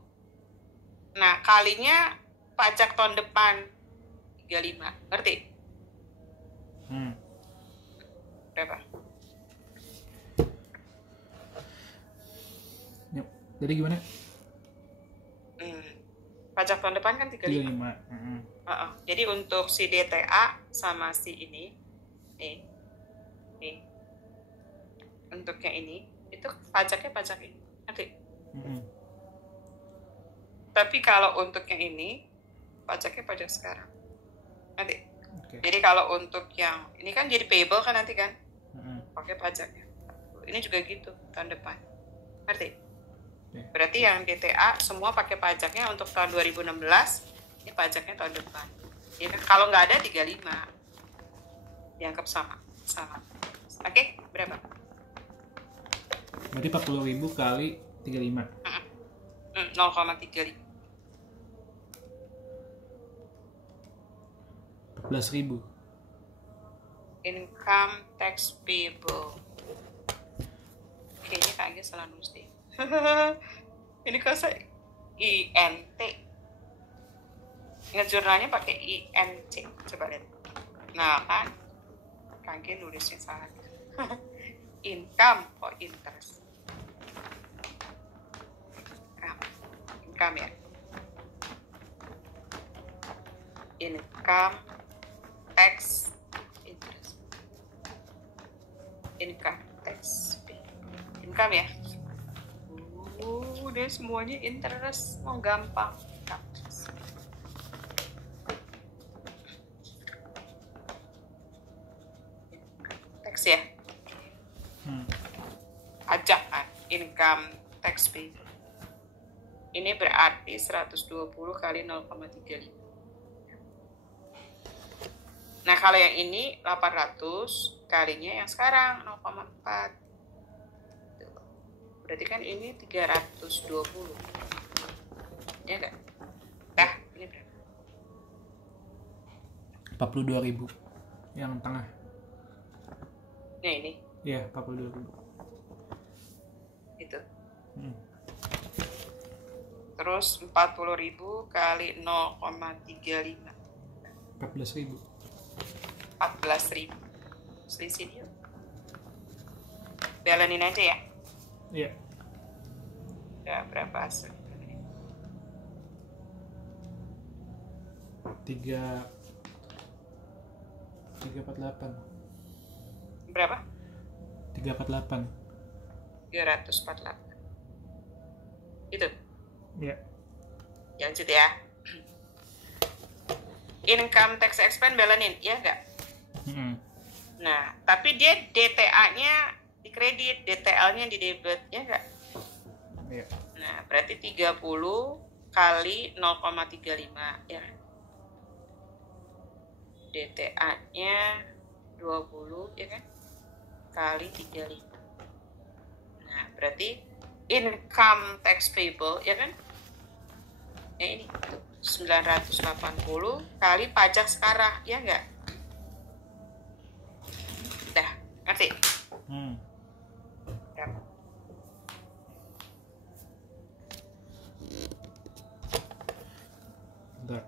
Nah, kalinya pajak tahun depan 35. Ngerti? Berapa? Jadi gimana? Pajak tahun depan kan 35. Jadi untuk si DTA sama si ini, nih. Untuk yang ini, itu pajaknya pajak ini. Ngerti? Tapi kalau untuk yang ini, pajaknya pajak sekarang. Ngerti? Okay. Jadi kalau untuk yang ini kan jadi payable kan nanti kan? Pakai pajaknya. Ini juga gitu tahun depan. Ngerti? Berarti yang DTA semua pakai pajaknya untuk tahun 2016, ini pajaknya tahun depan. Ya kan? Kalau nggak ada 35, dianggap sama. Oke, berapa? Berarti 40.000 kali 35. 0,35. 14.000. Income tax payable. Kayaknya kagak salah nulis deh. Ini kok saya INT. Ngejurnalnya pakai INC. Coba lihat. Nah kan, Kangge nulisnya salah. Income, interest. Income ya. Income, tax, interest. Income, tax, income ya. Udah semuanya interest, mau gampang. Tax ya. Ajak kan, income tax pay. Ini berarti 120 kali 0,35. Nah, kalau yang ini 800 kalinya yang sekarang 0,4. Berarti kan ini 320. Ya enggak? Nah, ini berapa? 42.000 yang tengah. Nah, ini. Iya, 42.000. Itu. Terus 40.000 kali 0,35. 14.000. 14.000. Selisih dia. Balenin aja ya. Iya. Ya, berapa hasil? 348. Berapa? 348. 348. Itu. Iya. Lanjut ya. Income tax expense balenin, ya enggak? Nah, tapi dia DTA-nya di kredit, DTL-nya di debit, ya enggak? Iya. Nah, berarti 30 kali 0,35, ya kan? DTA-nya 20, ya kan? Kali 35. Nah, berarti income tax payable, ya kan? Ya ini, tuh, 980 kali pajak sekarang, ya enggak? Dah, ngerti? Berapa? Bentar.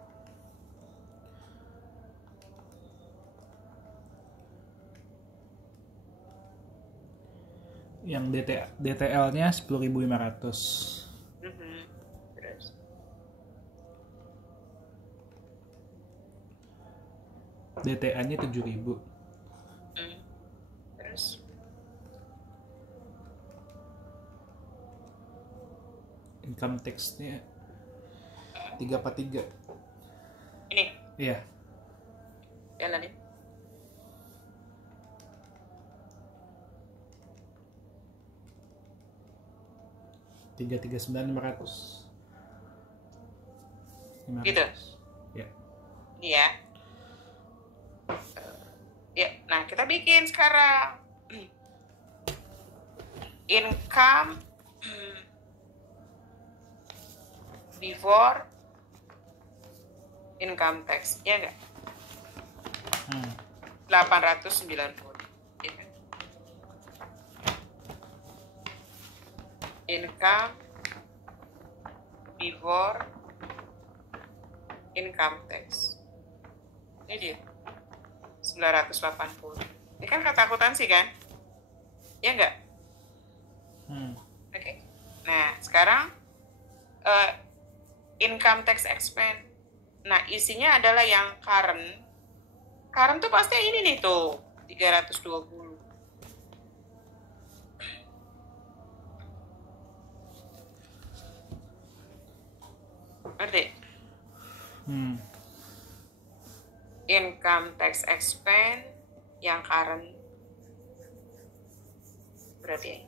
Yang DTL-nya 10.500. Terus DTA-nya 7.000. Terus Income tax-nya 343. ini Iya. jalanin. Tiga 500. Gitu. Ya. Iya. Ya, nah kita bikin sekarang income before income tax, ya enggak? 890. Ya kan? Income before income tax. Ini dia. 980. Ini kan kata akuntansi kan? Ya enggak? Oke. Nah, sekarang income tax expense. Nah, isinya adalah yang current. Current tuh pasti ini nih tuh, 320. Ngerti? Income tax expense yang current berarti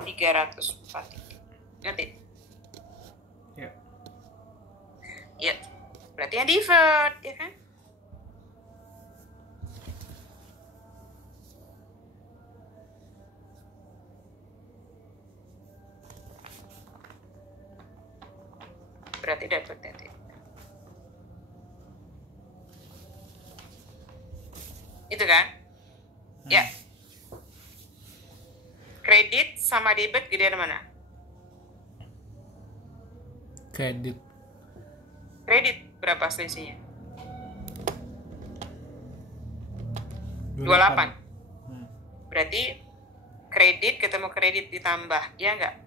304. Ngerti? Ya. Ya, berarti yang deferred, ya kan? Berarti dapat nanti. Itu kan? Ya. Kredit sama debit gedean mana? Kredit. Kredit berapa selisihnya? 28. Berarti kredit ketemu kredit ditambah, ya enggak?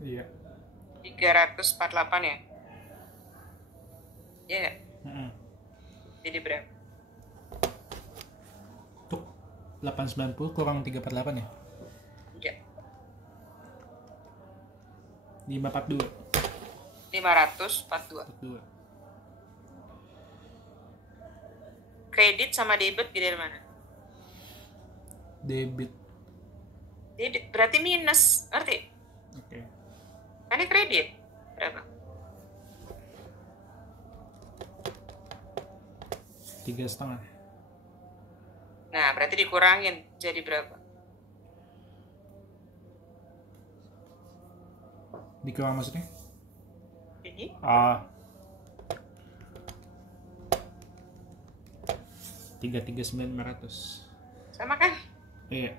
Iya. 348 ya? Iya enggak? Jadi berapa? Tuh 890 kurang 348 ya? Iya. 542. 542. Kredit sama debit gedean mana? Debit. Debit berarti minus, ngerti? Oke. Ini kredit berapa? 3,5. Nah, berarti dikurangin jadi berapa? Dikurang maksudnya? Jadi? 339.500. Sama kan? Iya.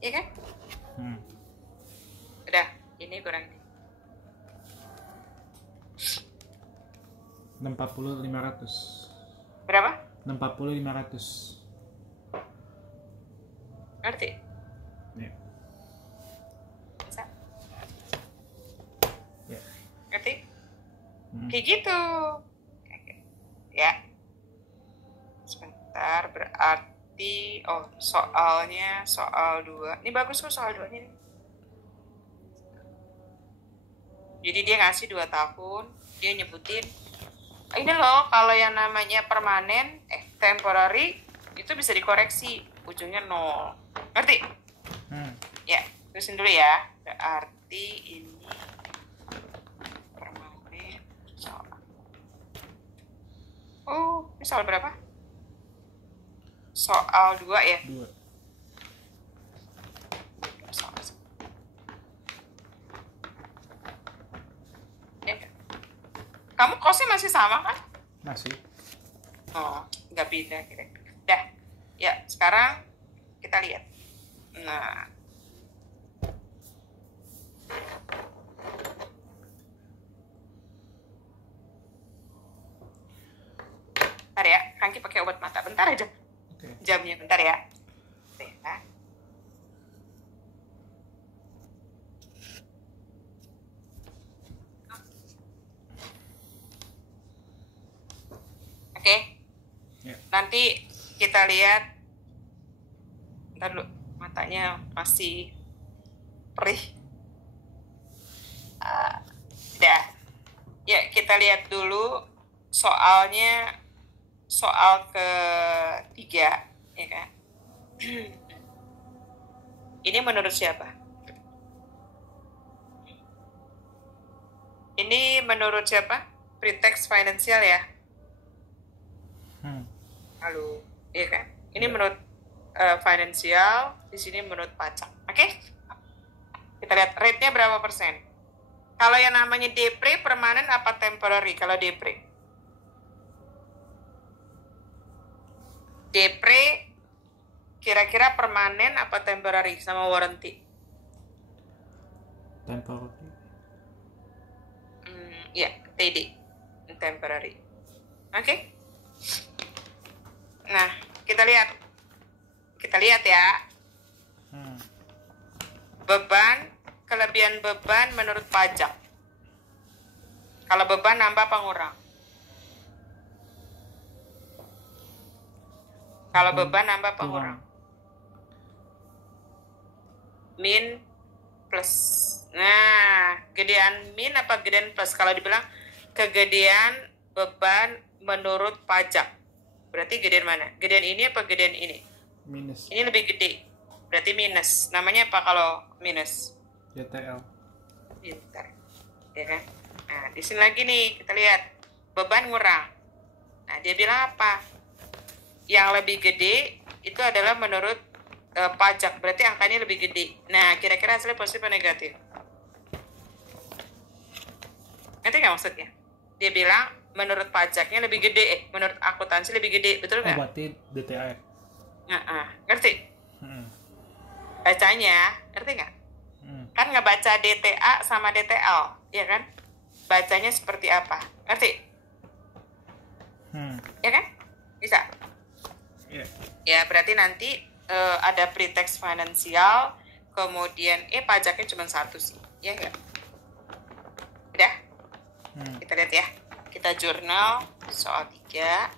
Iya kan? Udah, ini kurang nih. 640.500. Berapa? 640.500. Ngerti? Iya. Bisa? Iya. Ngerti? Kayak gitu. Ya. Sebentar, berarti soalnya soal 2. Ini bagus kok soal 2-nya nih. Jadi dia ngasih 2 tahun, dia nyebutin ini loh, kalau yang namanya permanen, temporary itu bisa dikoreksi, ujungnya 0. Ngerti? Ya, terusin dulu ya. Berarti ini permanen soal. Ini soal berapa? Soal 2 ya? 2. Kamu kosnya masih sama kan? Masih. Nggak beda kira-kira. Dah, ya sekarang kita lihat. Nah, bentar ya, Kangki pakai obat mata. Bentar aja. Okay. Jamnya bentar ya. Oke. Yeah. Nanti kita lihat. Bentar dulu, matanya masih perih. Udah. Ya, kita lihat dulu soalnya. Soal ketiga, ya kan? Ini menurut siapa? Ini menurut siapa? Pretext finansial ya? Halo, iya kan? Ini menurut finansial, di sini menurut pajak. Oke? Kita lihat rate-nya berapa persen. Kalau yang namanya depre, permanen apa temporary? Kalau depre. Depre kira-kira permanen apa temporary sama warranty? Temporary. Ya, TD. Temporary. Oke? Nah, kita lihat. Kita lihat ya. Beban, kelebihan beban menurut pajak. Kalau beban nambah apa ngurang? Kalau beban nambah apa ngurang? Min plus. Nah, gedean min apa gedean plus? Kalau dibilang kegedean beban menurut pajak. Berarti gedean mana? Gedean ini apa gedean ini? Minus. Ini lebih gede. Berarti minus. Namanya apa kalau minus? DTL. Pintar. Ya kan? Nah, di sini lagi nih kita lihat beban ngurang. Nah, dia bilang apa? Yang lebih gede itu adalah menurut pajak. Berarti angkanya lebih gede. Nah, kira-kira hasilnya positif atau negatif? Ngerti nggak maksudnya? Dia bilang menurut pajaknya lebih gede, menurut akuntansi lebih gede, betul nggak? Berarti DTL. Ngerti? Bacanya, ngerti nggak? kan ngebaca DTA sama DTL, ya kan? Bacanya seperti apa? Ngerti? Ya kan? Bisa? Yeah. Ya, berarti nanti ada pre-tax finansial, kemudian pajaknya cuma satu sih. Ya enggak? Udah? Kita lihat ya. Kita jurnal soal 3.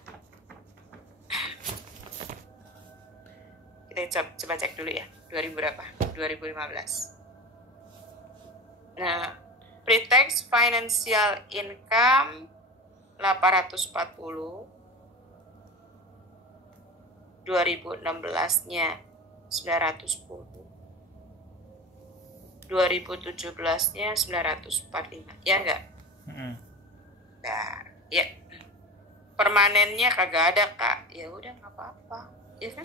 Kita coba cek dulu ya. 2000 berapa? 2015. Nah, pre-tax financial income 840. 2016-nya 910. 2017-nya 945. Ya enggak? Nah, ya. Permanennya kagak ada, Kak. Ya udah enggak apa-apa. Ya kan?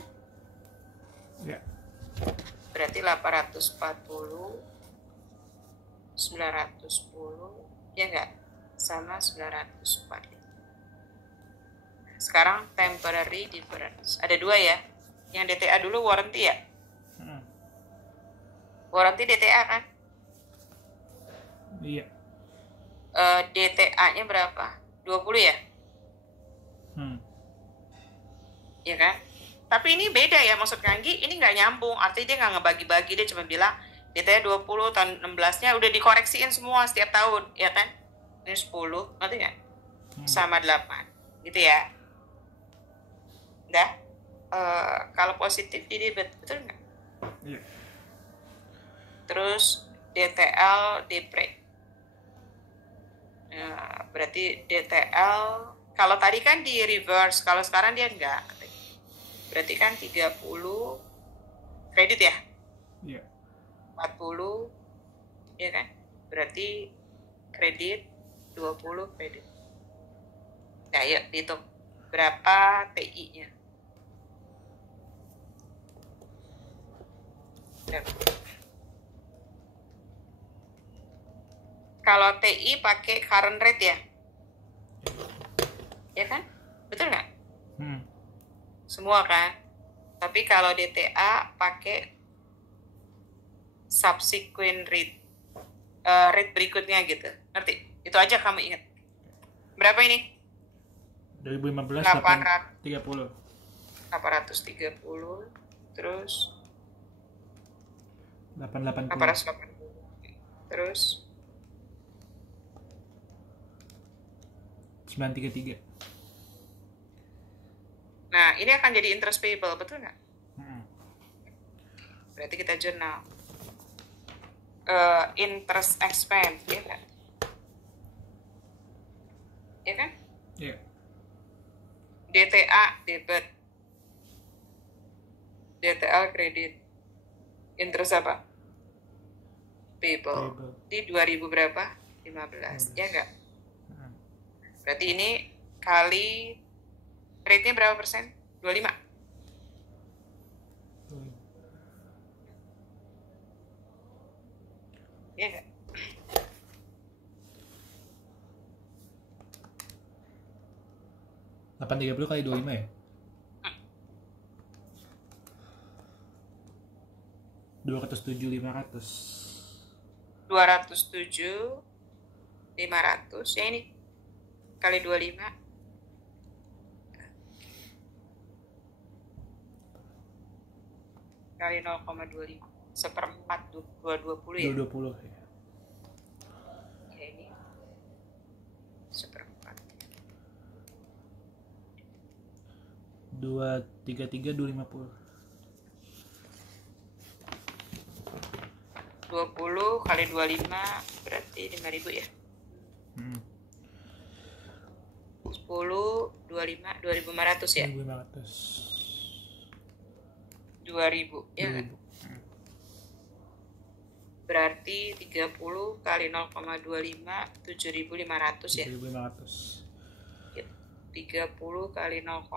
Ya. Berarti 840 910 ya enggak? Sama 945. Sekarang temporary difference. Ada 2 ya. Yang DTA dulu warranty ya? Warranty DTA kan? Iya. DTA-nya berapa? 20 ya? Ya kan? Tapi ini beda ya, maksud Kanggi ini nggak nyambung. Artinya dia nggak ngebagi-bagi, dia cuma bilang DTA 20, tahun 16-nya udah dikoreksiin semua setiap tahun, ya kan? Ini 10, ngerti nggak? Sama 8, gitu ya. Udah? Kalau positif di debit, betul nggak? Iya. Terus DTL depre. Nah, berarti DTL kalau tadi kan di reverse, kalau sekarang dia enggak. Berarti kan 30 kredit ya? Iya. 40 ya kan? Berarti kredit 20 kredit. Nah, yuk dihitung berapa TI-nya. Kalau TI pakai current rate ya? Ya kan? Betul nggak? Semua kan? Tapi kalau DTA pakai subsequent rate, rate berikutnya gitu. Ngerti? Itu aja kamu ingat. Berapa ini? 2015 830. 830 terus 880. 880 terus 933. Nah, ini akan jadi interest payable, betul nggak? Berarti kita jurnal interest expense, ya kan? Ya kan? Iya. DTA debit, DTL kredit, interest apa? Payable. Di 2000 berapa? 15, ya nggak? Berarti ini kali rate-nya berapa persen? 25. Iya nggak? Hmm. 830 kali 25 ya? 207 500. 207 500 ya ini kali 25 kali 0,25 seperempat 220 ya? 220 ya. Ya ini seperempat 233 250. 20 kali 25 berarti 5.000 ya? 10 25 2.500 ya? 2.500. 2.000 ya kan? Berarti 30 kali 0,25 7.500 ya? 7.500. 30 kali 0,4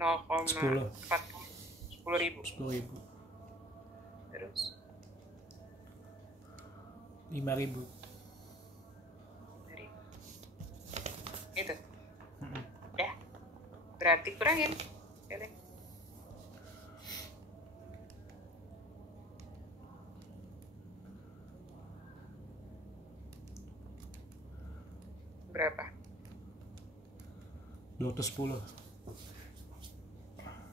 0,4 10.000 terus 5.000 itu ya, berarti kurangin berapa? 210.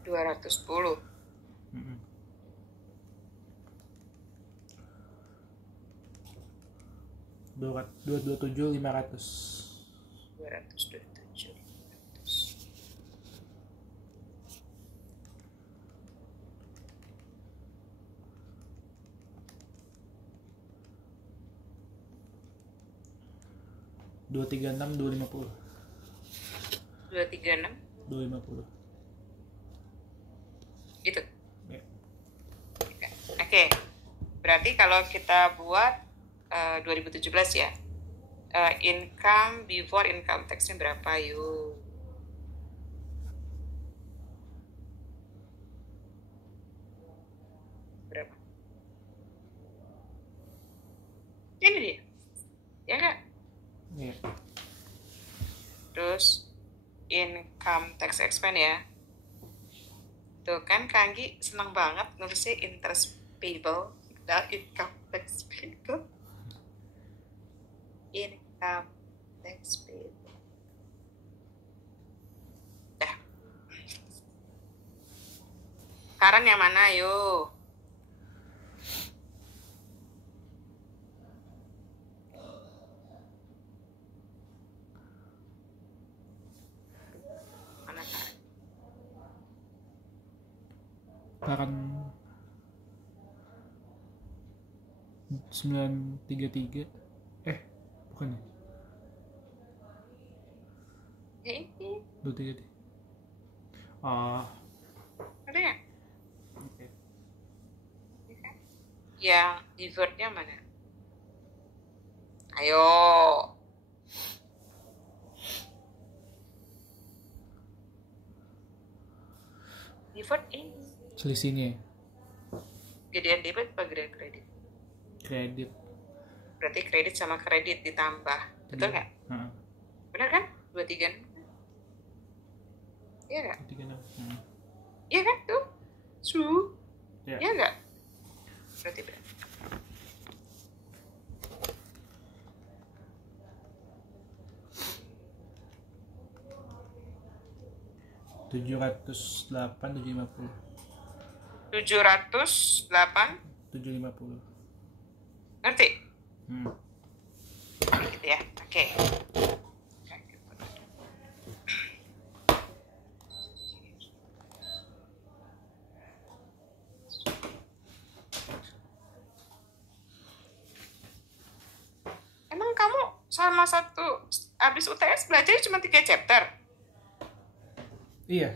210. Mm-mm. 227 500. 227. 236 250. 236 250. gitu. Ya. Oke. Berarti kalau kita buat 2017 ya. Income before income tax-nya berapa yuk? Berapa? Ini dia. Ya nggak? Iya. Terus income tax expense ya. Tuh kan Kanggi senang banget nulisnya interest payable dan income tax payable. Income tax payable. Dah. Sekarang yang mana yuk? Mana kan? Akan 933. Bukan ya? Ini 233. Oh, ada ya? oke. Yang divertnya mana? Ayo. Divert ini. Selisihnya Gedean debit apa gedean kredit? kredit. Berarti kredit sama kredit ditambah. Betul nggak? Heeh. Benar kan? 23. Iya nggak? 36. Iya kan? Tuh. Ya. Iya nggak? Berarti benar. Tujuh ratus 750. 708. 750. Ngerti? Hmm. Gitu ya. Oke. Emang kamu sama satu habis UTS belajarnya cuma 3 chapter? Iya.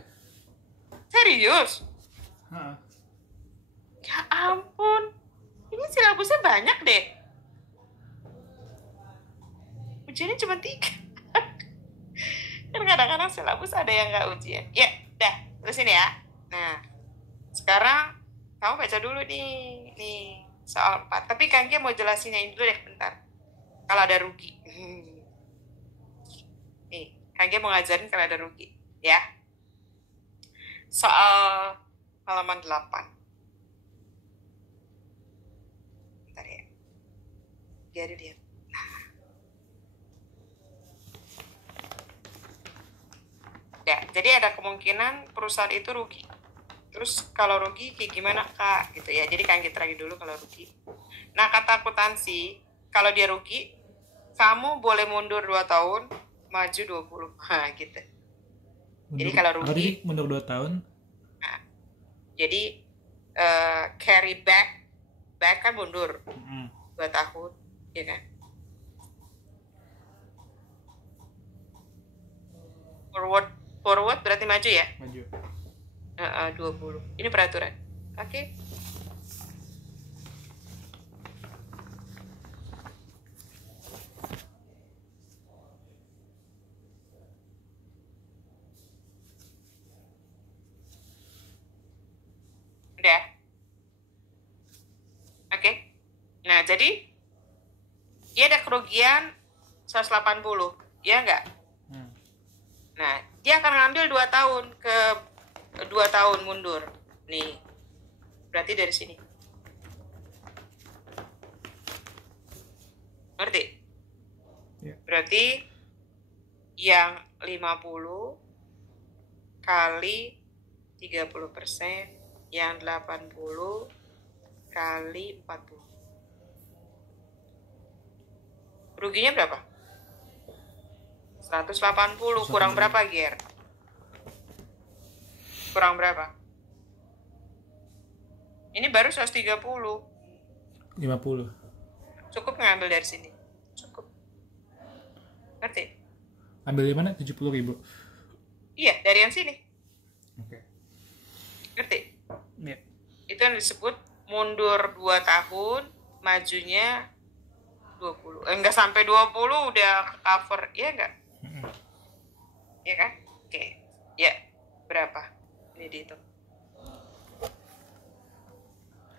Serius? Heeh. Ya ampun. Ini silabusnya banyak deh. Ujiannya cuma 3. Kan kadang-kadang silabus ada yang nggak ujian. Ya, dah. Terus ini ya. Nah, sekarang kamu baca dulu nih soal 4. Tapi Kangge mau jelasin yang ini dulu deh bentar. Kalau ada rugi. Nih, Kangge mau ngajarin kalau ada rugi. Ya. Soal halaman 8. Bentar ya. Biar dia. Ya, jadi ada kemungkinan perusahaan itu rugi. Terus kalau rugi kayak gimana Kak? Gitu ya. Jadi Kangge terangin dulu kalau rugi. Nah, kata akuntansi, kalau dia rugi, kamu boleh mundur 2 tahun, maju 20. Nah, gitu. Jadi kalau rugi, mundur 2 tahun. nah, jadi carry back kan mundur 2 tahun, ya kan? Forward berarti maju ya? Maju. 20. Ini peraturan. Oke. Udah. Oke. Nah, jadi dia ada kerugian 180, ya enggak? Nah, dia akan ngambil 2 tahun ke 2 tahun mundur. Nih. Berarti dari sini. Ngerti? Ya. Berarti yang 50 kali 30%, yang 80 kali 40. Ruginya berapa? 180. Kurang berapa, Ger? Kurang berapa? Ini baru 130. 50. Cukup ngambil dari sini. Cukup. Ngerti? Ambil di mana? 70.000. Iya, dari yang sini. Oke. Ngerti? Iya. Itu yang disebut mundur 2 tahun, majunya 20. Enggak sampai 20 udah cover. Iya enggak? Iya kan? Oke. Ya, berapa? Ini dihitung.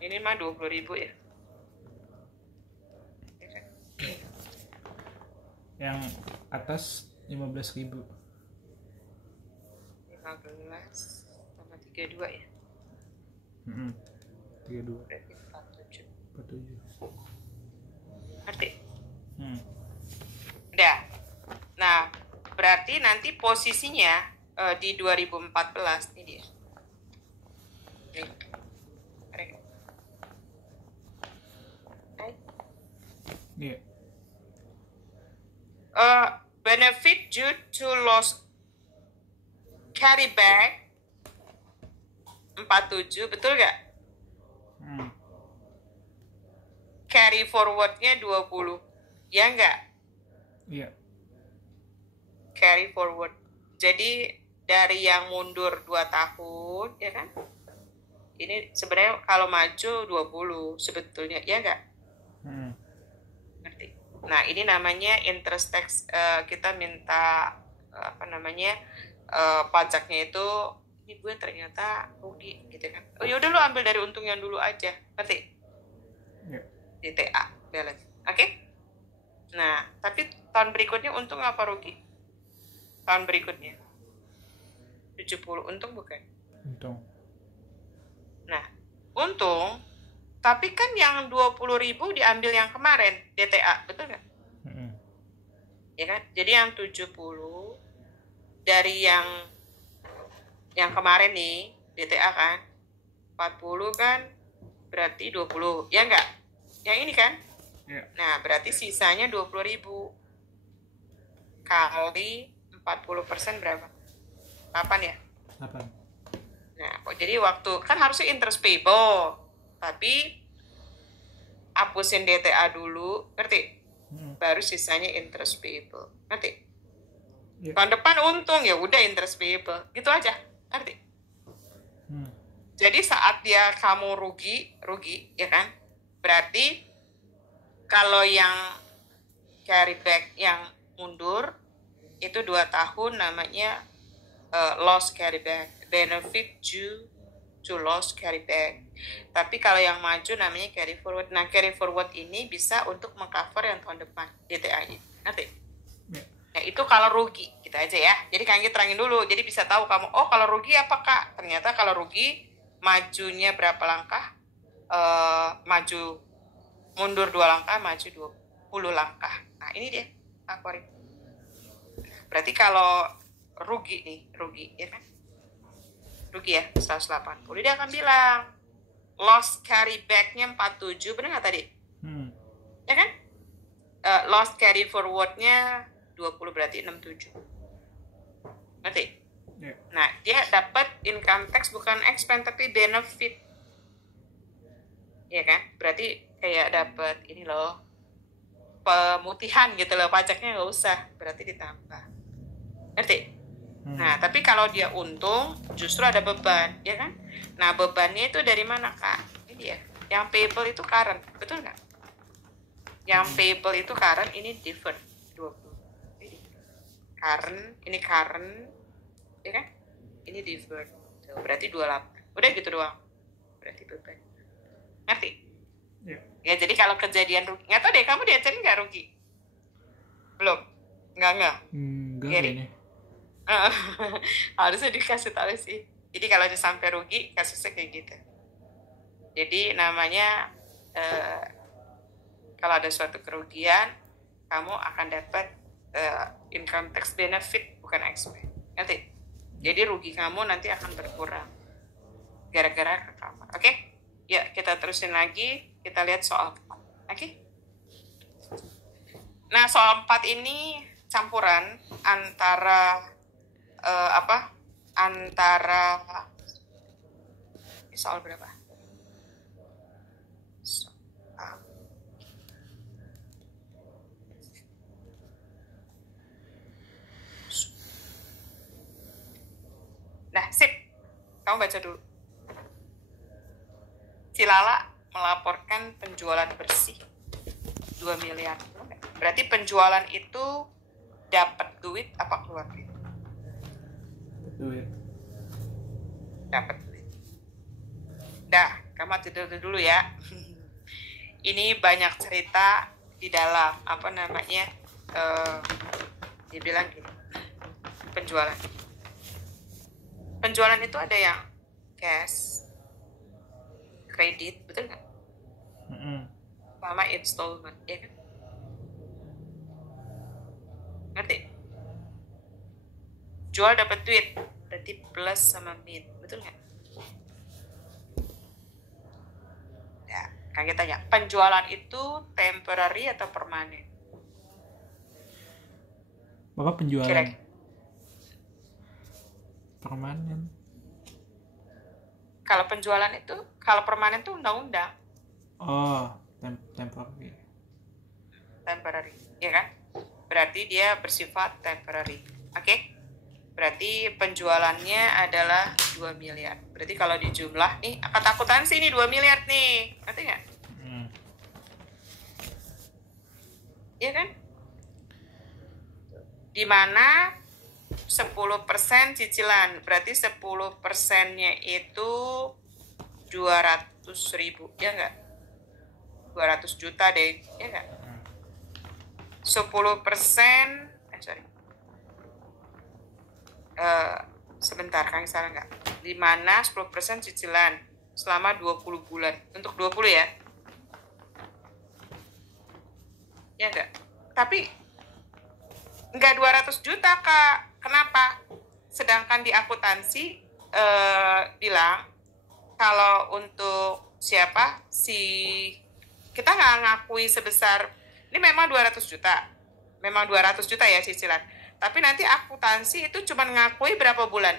Ini mah 20.000 ya. Yang atas 15.000. 15 sama 32 ya. 32. Berarti 47. 47. Ngerti? Udah. Nah, berarti nanti posisinya di 2014 ini dia. Nih. Iya. Benefit due to loss carry back 47, betul gak? Carry forwardnya 20, ya enggak? Iya. Carry forward. Jadi dari yang mundur 2 tahun, ya kan? Ini sebenarnya kalau maju 20 sebetulnya, ya enggak? Ngerti? Nah, ini namanya interest tax. Kita minta pajaknya itu, ini gue ternyata rugi gitu kan. Oh yaudah lu ambil dari untung yang dulu aja, ngerti? Yeah. DTA balance. Oke? Nah, tapi tahun berikutnya untung apa rugi? Tahun berikutnya 70 untung bukan? Untung. Nah, untung, tapi kan yang 20.000 diambil yang kemarin DTA, betul nggak? Ya kan? Jadi yang 70 dari yang kemarin nih DTA kan 40 kan berarti 20, ya enggak? Yang ini kan? Yeah. Nah, berarti sisanya 20.000 kali 40% berapa? 8 ya? 8. Nah, jadi waktu kan harusnya interest payable, tapi hapusin DTA dulu, ngerti? Baru sisanya interest payable, ngerti? Yeah. Tahun depan untung ya udah interest payable, gitu aja, ngerti? Jadi saat kamu rugi ya kan? Berarti kalau yang carry back yang mundur itu 2 tahun namanya loss carry back, benefit due to loss carry back. Tapi kalau yang maju namanya carry forward. Nah, carry forward ini bisa untuk mengcover yang tahun depan DTA-nya, ngerti? Yeah. Nah, itu kalau rugi, gitu aja ya. Jadi kalian terangin dulu, jadi bisa tahu kamu, oh kalau rugi apa Kak? Ternyata kalau rugi, majunya berapa langkah? Mundur 2 langkah, maju 20 langkah. Nah, ini dia, Aquarium. Berarti kalau rugi, ya kan? Rugi ya, 180. Dia akan bilang, loss carry back-nya 47, benar nggak tadi? Ya kan? Loss carry forward-nya 20, berarti 67. Ngerti? Yeah. Nah, dia dapat income tax bukan expense, tapi benefit. Ya kan? Berarti kayak dapat ini loh, pemutihan gitu loh, pajaknya nggak usah, berarti ditambah. Ngerti? Nah, tapi kalau dia untung, justru ada beban, ya kan? Nah, bebannya itu dari mana, Kak? Ini dia. Yang payable itu current, betul nggak? Yang payable itu current, ini deferred. 20. Ini current, ya kan? Ini deferred. Tuh, berarti 28. Udah gitu doang. Berarti beban. Ngerti? Yeah. Ya, jadi kalau kejadian rugi, nggak tahu deh, kamu diajarin nggak rugi? Belum? Nggak. Kayaknya. Harusnya dikasih tahu sih. Jadi kalau sampai rugi, kasusnya kayak gitu. Jadi namanya kalau ada suatu kerugian, kamu akan dapat income tax benefit, bukan expense. Nanti, jadi rugi kamu nanti akan berkurang gara-gara ke kamar. Oke? Ya, kita terusin lagi. Kita lihat soal 4. Oke? Nah, soal 4 ini campuran antara ini soal berapa? Nah, sip. Kamu baca dulu. Si Lala melaporkan penjualan bersih 2 miliar. Berarti penjualan itu dapat duit apa keluar duit? Duit. Dapat duit. Dah, kamu tidur dulu ya. Ini banyak cerita di dalam dibilang gini, penjualan. Penjualan itu ada yang cash, kredit, betul nggak? Sama installment, ya kan? Ngerti? Jual dapat duit, berarti plus sama min, betul nggak? Ya, kan kita tanya, penjualan itu temporary atau permanen? Bapak penjualan. Kira-kira. Permanen. Kalau penjualan itu, kalau permanen itu undang-undang. Oh, temporary. Temporary, ya kan? Berarti dia bersifat temporary. Oke? Berarti penjualannya adalah 2 miliar. Berarti kalau dijumlah nih, kata akuntansi ini 2 miliar nih. Ngerti nggak? Iya kan? Dimana 10% cicilan. Berarti 10%-nya itu 200.000. Ya nggak? 200 juta deh. Ya nggak? 10%, sebentar, Kang, salah nggak? Dimana 10% cicilan selama 20 bulan. Untuk 20 ya? Ya nggak? Tapi nggak 200 juta, Kak. Kenapa? Sedangkan di akuntansi bilang kalau untuk kita nggak ngakui sebesar, ini memang 200 juta. Memang 200 juta ya cicilan. Tapi nanti akuntansi itu cuma ngakui berapa bulan?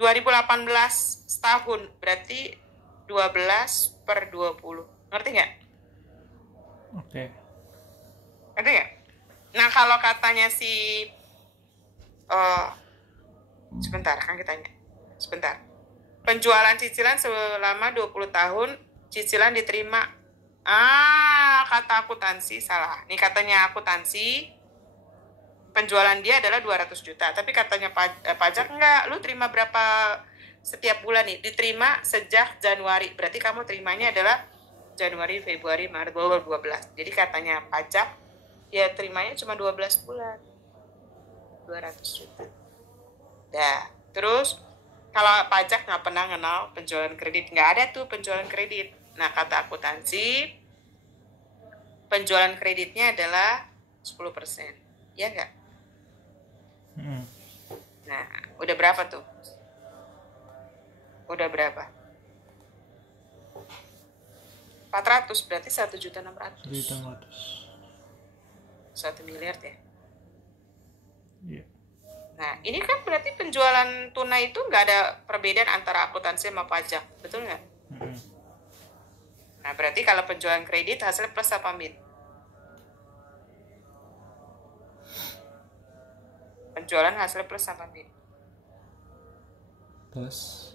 2018 setahun. Berarti 12/20. Ngerti nggak? Oke. Ngerti nggak? Nah, kalau katanya sebentar, kan kita tanya. Sebentar. Penjualan cicilan selama 20 tahun, cicilan diterima. Kata akuntansi salah. Nih katanya akuntansi, penjualan dia adalah 200 juta. Tapi katanya pajak enggak, lu terima berapa setiap bulan nih? Diterima sejak Januari. Berarti kamu terimanya adalah Januari, Februari, Maret, 12. Jadi katanya pajak, ya terimanya cuma 12 bulan. 200 juta. Dah, terus kalau pajak nggak pernah kenal penjualan kredit. Nggak ada tuh penjualan kredit. Nah, kata akuntansi, penjualan kreditnya adalah 10%. Ya nggak? Nah, udah berapa tuh? Udah berapa? 400, berarti 1.600.000. 1 miliar ya? Iya. Nah, ini kan berarti penjualan tunai itu nggak ada perbedaan antara akuntansi sama pajak. Betul nggak? Nah, berarti kalau penjualan kredit hasilnya plus apa min? Penjualan hasilnya plus apa min? Plus.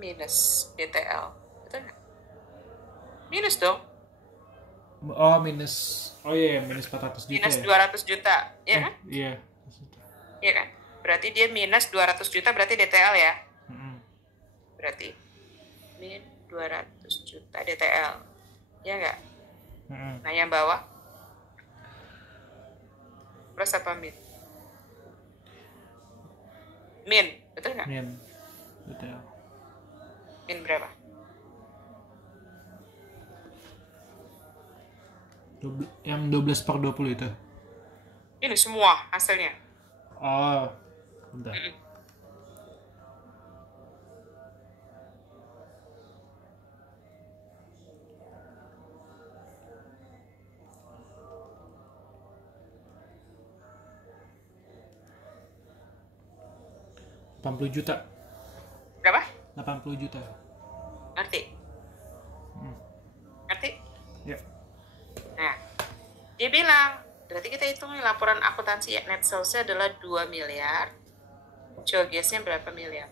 Minus DTL. Betul nggak? Minus dong. Oh, minus. Oh iya, minus 400 juta. Minus 200 juta, ya kan? Iya. Iya kan? Berarti dia minus 200 juta, berarti DTL ya? Berarti min 200 juta DTL. Ya nggak? Nah, yang bawah plus apa min? Min, betul nggak? Min, betul. Min berapa? Yang 12/20 itu. Ini semua hasilnya. Oh, bentar. Mm-mm. $80 juta. Berapa? 80 juta. Ngerti? Hmm. Ngerti? Ya. Nah, dia bilang, berarti kita hitung laporan akuntansi net sales-nya adalah 2 miliar. Jual gasnya berapa miliar?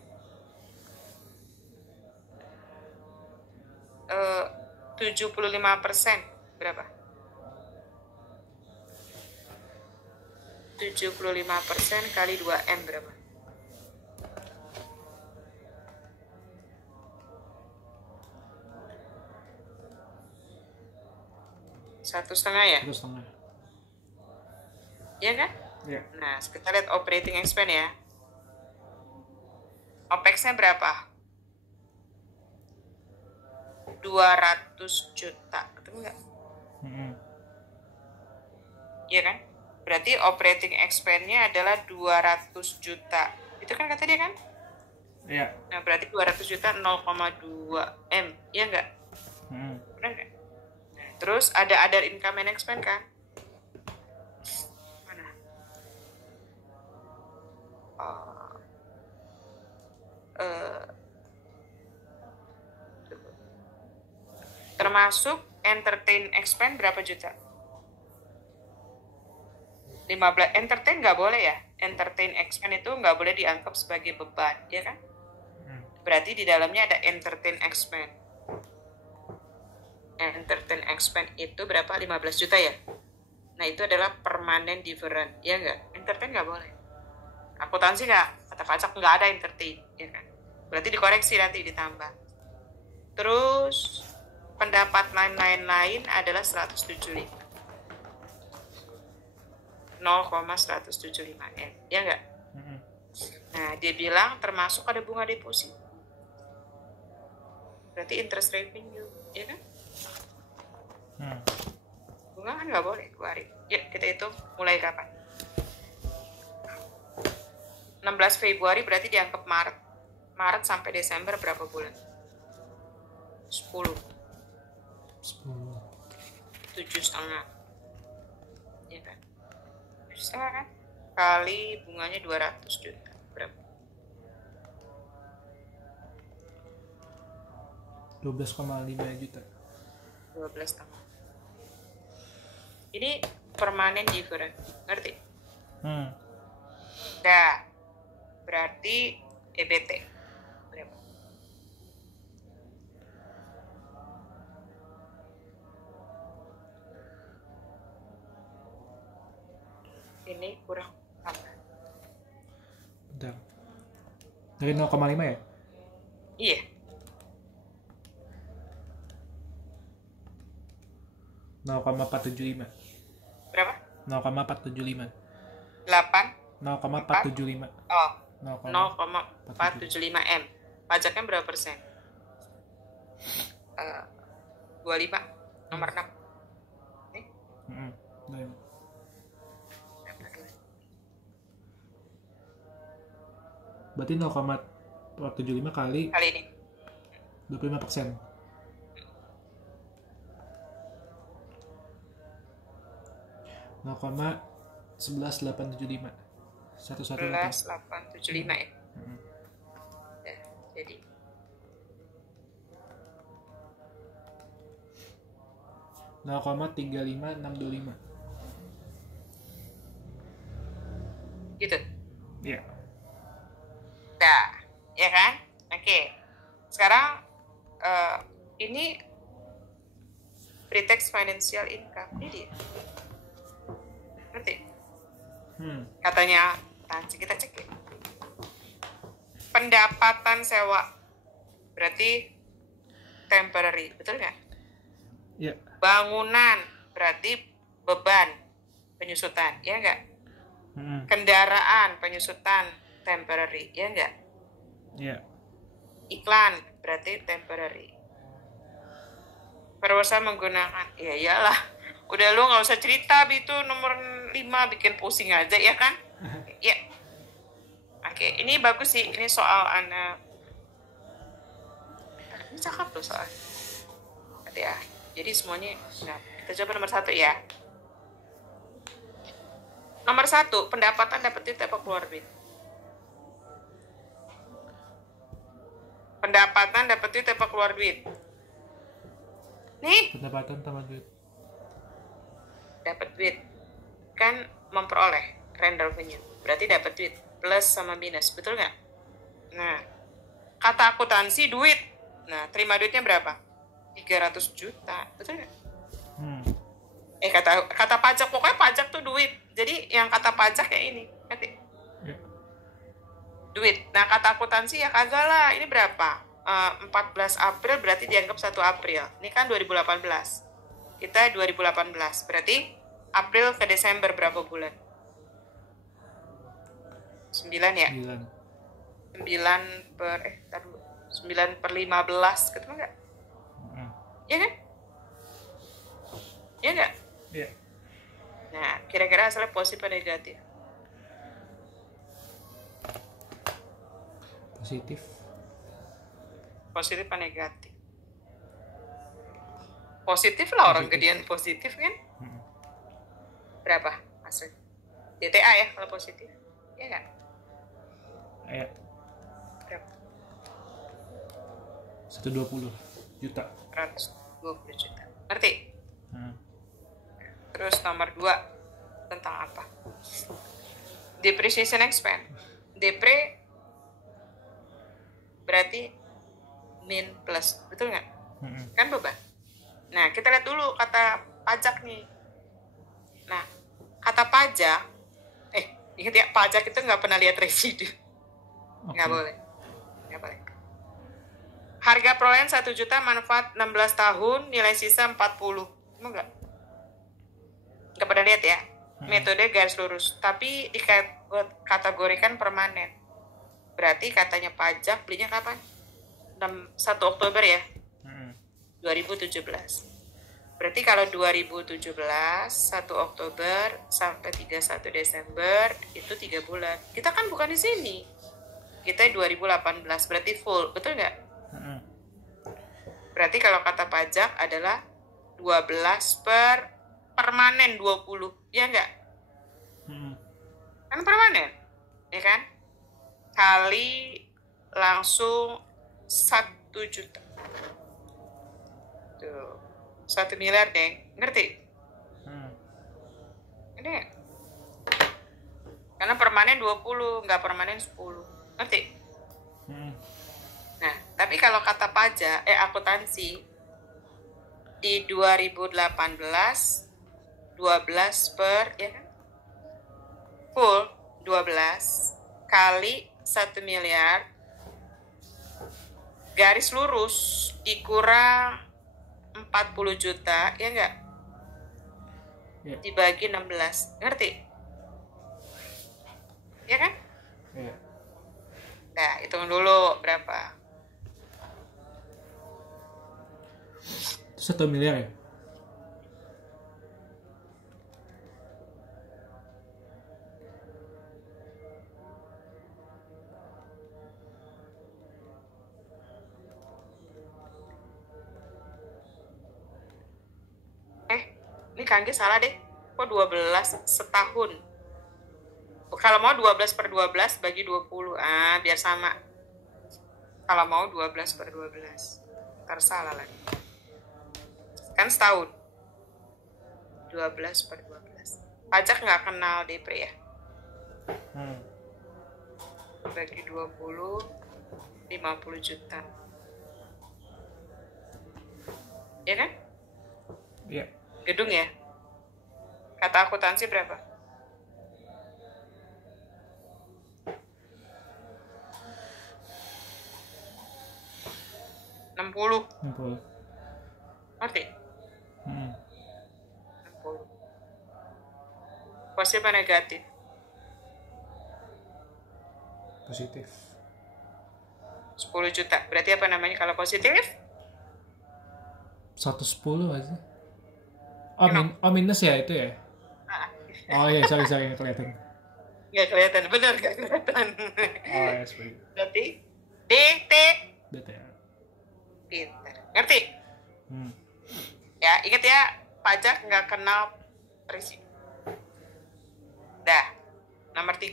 75% berapa? 75% kali 2M berapa? 1,5 ya? 1,5. Iya kan? Ya. Nah, kita lihat operating expense ya. OPEX-nya berapa? 200 juta. Ketemu nggak? Iya kan? Berarti operating expense-nya adalah 200 juta. Itu kan kata dia kan? Iya. Nah, berarti 200 juta 0,2 M. Iya nggak? Benar nggak? Nah, terus ada other income and expense kan? Mana? Termasuk entertain expense berapa juta? 15. Entertain nggak boleh ya? Entertain expense itu nggak boleh dianggap sebagai beban, ya kan? Berarti di dalamnya ada entertain expense. Entertain expense itu berapa? 15 juta ya? Nah, itu adalah permanent different, ya nggak? Entertain nggak boleh. Akuntansi nggak? Kata pajak nggak ada entertain, ya kan? Berarti dikoreksi nanti ditambah. Terus pendapat lain adalah 175. 0,175 M, ya nggak? Nah, dia bilang termasuk ada bunga deposito. Berarti interest revenue, ya kan? Bunga kan nggak boleh keluarin. Ya, kita hitung mulai kapan? 16 Februari berarti dianggap Maret. Maret sampai Desember berapa bulan? 10. 7,5. Ya kan? 7,5 kan? Kali bunganya 200 juta. Berapa? 12,5 juta. 12,5. Ini permanent different. Ngerti? Nah, berarti EBT berapa? Ini kurang apa? Bentar. Dari 0,5 ya? Iya. 0,475. Berapa? 0,475. 8? 0,475. Oh, 0,475 M. Pajaknya berapa persen? 25, nomor 6. Berarti 0,475 kali ini 25%. 0,11875. 11875 ya. Ya, jadi 0,35625. gitu. Iya. Nah, ya kan? Oke. Sekarang ini pre-tax financial income. Ini dia. Ngerti? Katanya Tansi, kita cek ya. Pendapatan sewa berarti temporary, betul nggak? Iya. Bangunan berarti beban penyusutan, ya nggak? Kendaraan penyusutan temporary, ya nggak? Iya. Iklan berarti temporary. Perusahaan menggunakan, ya iyalah, Udah lu nggak usah cerita, itu nomor 5 bikin pusing aja ya kan? Ya. Oke, ini bagus sih. Ini soal anak. Ini cakep loh soal. Ya. Jadi semuanya. Nah, kita coba nomor 1 ya. Nomor 1, pendapatan dapat duit apa keluar duit? Pendapatan dapat duit apa keluar duit? Nih, Pendapatan tambah duit. dapat duit. Kan memperoleh rent revenue. Berarti dapat duit. Plus sama minus. Betul nggak? Nah, kata akuntansi duit. Nah, terima duitnya berapa? 300 juta. Betul nggak? Kata pajak. Pokoknya pajak tuh duit. Jadi yang kata pajak ya ini. Ngerti? Ya. Duit. Nah, kata akuntansi ya kagak lah. Ini berapa? 14 April berarti dianggap 1 April. Ini kan 2018. Kita 2018. Berarti April ke Desember berapa bulan? 9 ya? 9. 9 per 9 per 15, ketemu nggak? Iya kan? Iya nggak? Iya. Nah, kira-kira hasilnya positif atau negatif? Positif. Positif atau negatif? Positif lah, orang gedean positif kan? Berapa hasil? DTA ya kalau positif? Iya nggak? Iya. Berapa? 120 juta. 120 juta. Ngerti? Terus nomor 2 tentang apa? Depreciation expense. Depre berarti min plus, betul nggak? Kan beban. Nah, kita lihat dulu kata pajak nih. Nah, kata pajak, ingat ya, pajak itu nggak pernah lihat residu. Nggak boleh. Harga perolehan 1 juta, manfaat 16 tahun, nilai sisa 40. Cuma nggak pernah lihat ya. Metode garis lurus. Tapi dikategorikan permanen. Berarti katanya pajak belinya kapan? 1 Oktober ya? 2017. Berarti kalau 2017, 1 Oktober sampai 31 Desember, itu 3 bulan. Kita kan bukan di sini. Kita 2018, berarti full. Betul nggak? Berarti kalau kata pajak adalah 12 per permanen 20. Ya nggak? Kan permanen. Ya kan? Kali langsung 1 juta. Tuh. 1 miliar deh. Ngerti? Ini karena permanen 20, nggak permanen 10. Ngerti? Nah, tapi kalau kata pajak, akuntansi di 2018 12 per, ya kan? Full 12 kali 1 miliar garis lurus dikurang 40 juta, ya enggak? Ya. Dibagi 16. Ngerti? Ya kan? Ya. Nah, hitung dulu berapa. 1 miliar ya? Ini Kangge salah deh. Kok 12 setahun? Kalau mau 12 per 12 bagi 20. Biar sama. Kalau mau 12 per 12. Ntar salah lagi. Kan setahun. 12 per 12. Pajak nggak kenal DPR ya? Bagi 20, 50 juta. Ya kan? Iya. Gedung ya? Kata akuntansi berapa? 60. 60. Ngerti? 60. Positif apa negatif? Positif. 10 juta. Berarti apa namanya kalau positif? 110 aja. minus ya itu ya. Ah, Oh iya, sorry nggak kelihatan. nggak kelihatan, bener nggak kelihatan. Oh ya, sorry. Berarti DT. DTA. Pinter. Ngerti? Hmm. Ya, ingat ya, pajak nggak kenal residu. Dah, nomor 3.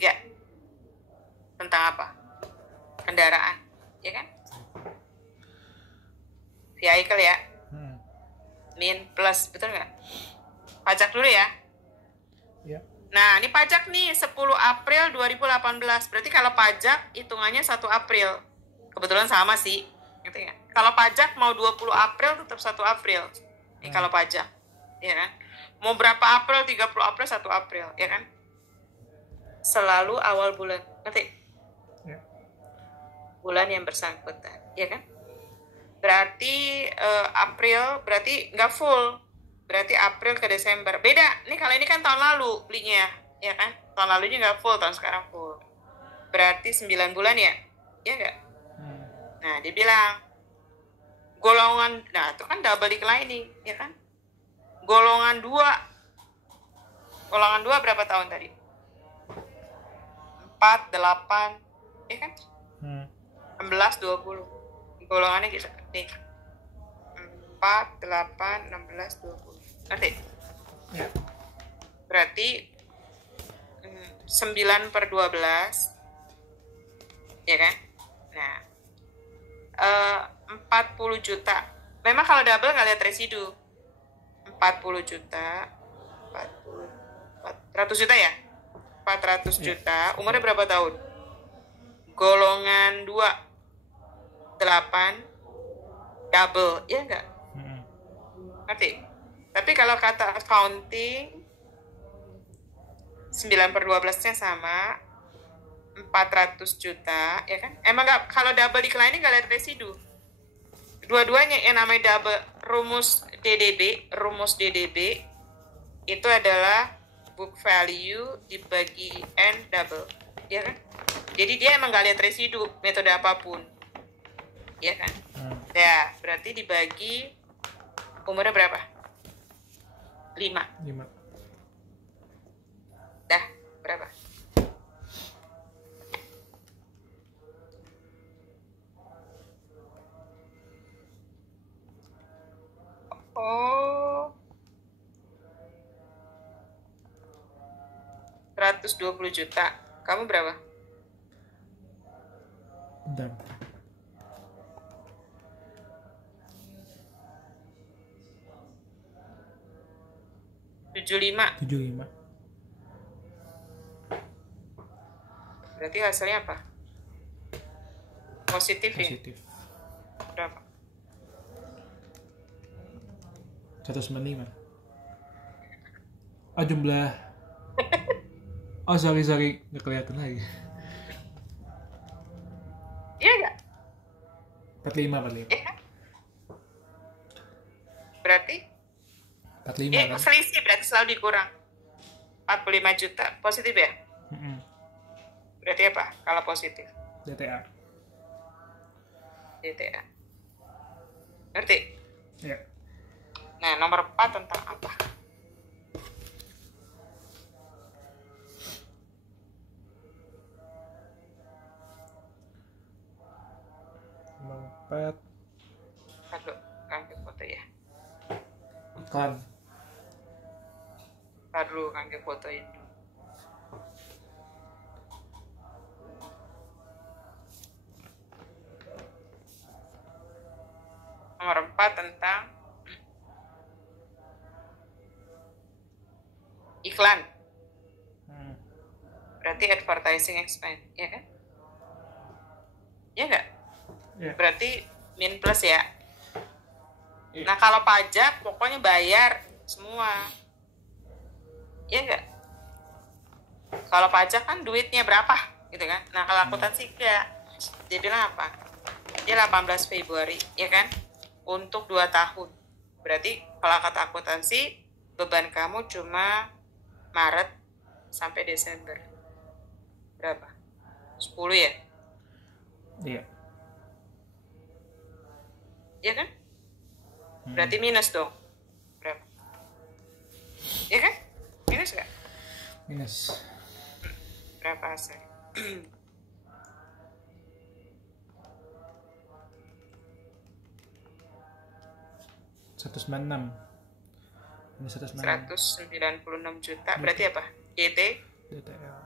Tentang apa? Kendaraan, ya kan? Vehicle ya. Min plus, betul nggak? Pajak dulu ya. Ya. Nah, ini pajak nih 10 April 2018. Berarti kalau pajak hitungannya 1 April. Kebetulan sama sih. Ngerti nggak? Kalau pajak mau 20 April tetap 1 April. Ini kalau pajak. Ya kan? Mau berapa April, 30 April, 1 April. Ya kan? Selalu awal bulan. Ngerti? Ya. Bulan yang bersangkutan. Ya kan? Berarti April berarti nggak full, berarti April ke Desember beda nih. Kalau ini kan tahun lalu belinya ya kan, tahun lalunya nggak full, tahun sekarang full, berarti 9 bulan ya nggak. Nah dia bilang golongan, nah itu kan double declining ya kan. Golongan 2 berapa tahun tadi? 4, 8 ya kan, 16, 20 golongannya gitu nih, 4, 8, 16, 20. Ngerti? Ya. Berarti 9/12 ya kan? Nah 40 juta. Memang kalau double nggak lihat residu. 40 juta 400 juta ya? 400 juta. Umurnya berapa tahun? Golongan 2 8 double, ya enggak? Ngerti? Tapi kalau kata accounting 9/12-nya sama 400 juta, ya kan? Emang nggak, kalau double declining nggak lihat residu. Dua-duanya yang namanya double, rumus DDB itu adalah book value dibagi N double, ya kan? Jadi dia emang nggak lihat residu metode apapun. Ya kan? Ya, berarti dibagi umurnya berapa? 5. Dah, berapa? Oh. 120 juta. Kamu berapa? Bentar. 75. Berarti hasilnya apa? Positif. Ya? Berapa? 195. Oh jumlah. Oh sorry nggak kelihatan lagi. Iya nggak? 45. Iya. Berarti? 45 kan? Selisih berarti selalu dikurang. 45 juta positif ya? Berarti apa kalau positif? DTA. Ngerti? Ya. Nah, nomor 4 tentang apa? Nomor 4. Aduh, ambil foto ya. Iklan. Taruh ambil foto itu. Nomor 4 tentang iklan. Berarti advertising expense, ya kan? Ya nggak? Ya. Berarti min plus ya. Nah kalau pajak pokoknya bayar semua, ya nggak? Kalau pajak kan duitnya berapa, gitu kan? Nah kalau akuntansi enggak. Dia bilang apa? Dia 18 Februari, ya kan? Untuk 2 tahun. Berarti kalau kata akuntansi beban kamu cuma Maret sampai Desember. Berapa? 10 ya? Iya. Iya kan? Berarti minus dong. Berapa? Ya kan? Minus nggak? Minus. Berapa hasil? 196. Ini 196 juta. Berarti apa? YT? DTL.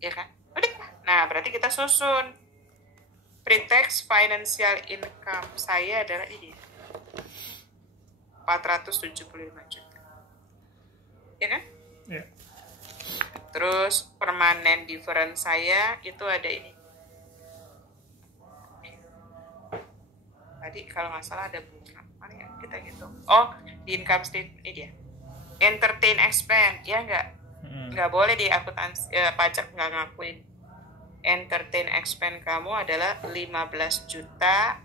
Ya kan? Udah. Nah, berarti kita susun. Pre-tax financial income saya adalah ini. 475 juta. Ya kan? Ya. Terus permanen difference saya itu ada ini. Tadi kalau nggak salah ada bunga. Mana ya? Kita hitung. Oh, di income statement ini dia. Entertain expense, ya nggak boleh di akuntansi pajak nggak ngakuin. Entertain expense kamu adalah 15 juta.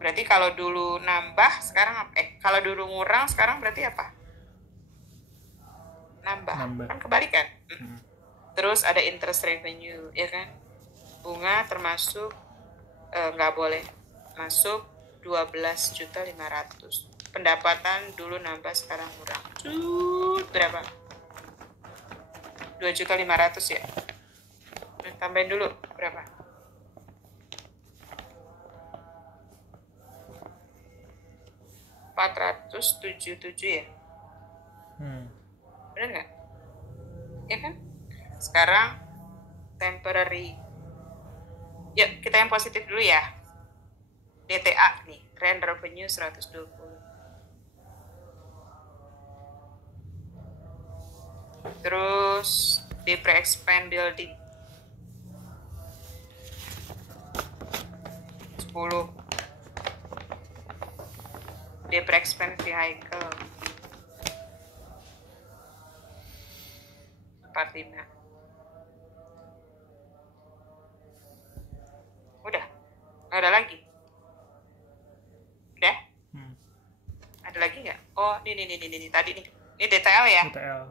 Berarti kalau dulu nambah sekarang kalau dulu ngurang sekarang berarti apa? Nambah. Kan kebalikan. Terus ada interest revenue, ya kan? Bunga termasuk nggak boleh masuk 12.500.000. Pendapatan dulu nambah sekarang kurang. Berapa? 2.500.000 ya. Tambahin dulu berapa? $477 ya. Bener nggak? Ya kan? Sekarang temporary. Yuk kita yang positif dulu ya. DTA nih, rent revenue 120. Terus di pre-expand building 10. Di pre-expand vehicle 45. Udah, nggak ada lagi. Udah? Ada lagi nggak? Oh, ini tadi nih. Ini DTL ya? DTL.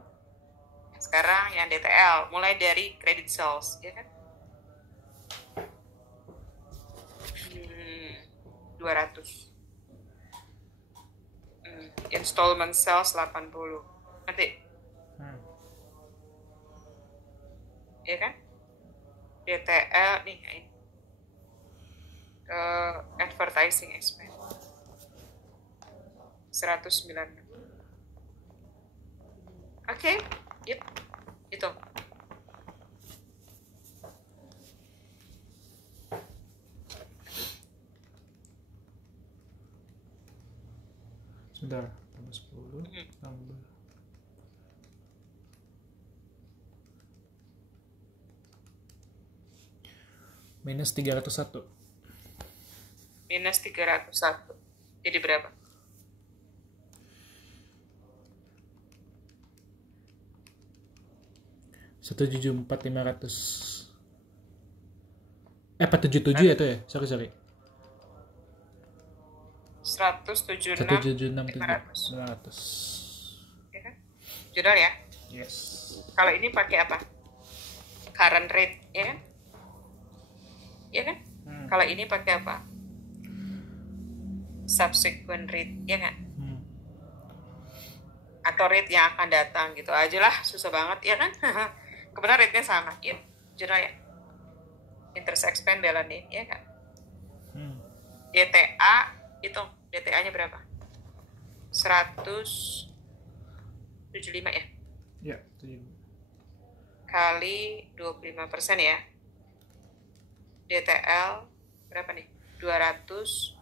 Sekarang yang DTL, mulai dari credit sales, ya kan? 200. Installment sales 80. Nanti? Ya kan? DTL nih, advertising expense 109. Oke, yep, itu. Sebentar, tambah 10, tambah minus 301. Minus 301. Jadi berapa? $174.500. 477 ya itu ya? Sorry. 176.500. Ya kan? Judul ya? Yes. Kalau ini pakai apa? Current rate, ya kan? Ya kan? Kalau ini pakai apa? Subsequent rate, ya kan? Atau rate yang akan datang gitu aja lah, susah banget, ya kan? Kebenaran rate-nya sama, yuk, jurnal ya. Interest expense balance, ya kan? DTA, hitung DTA-nya berapa? 175 ya? Ya, 75. Kali 25% ya. DTL berapa nih? 200,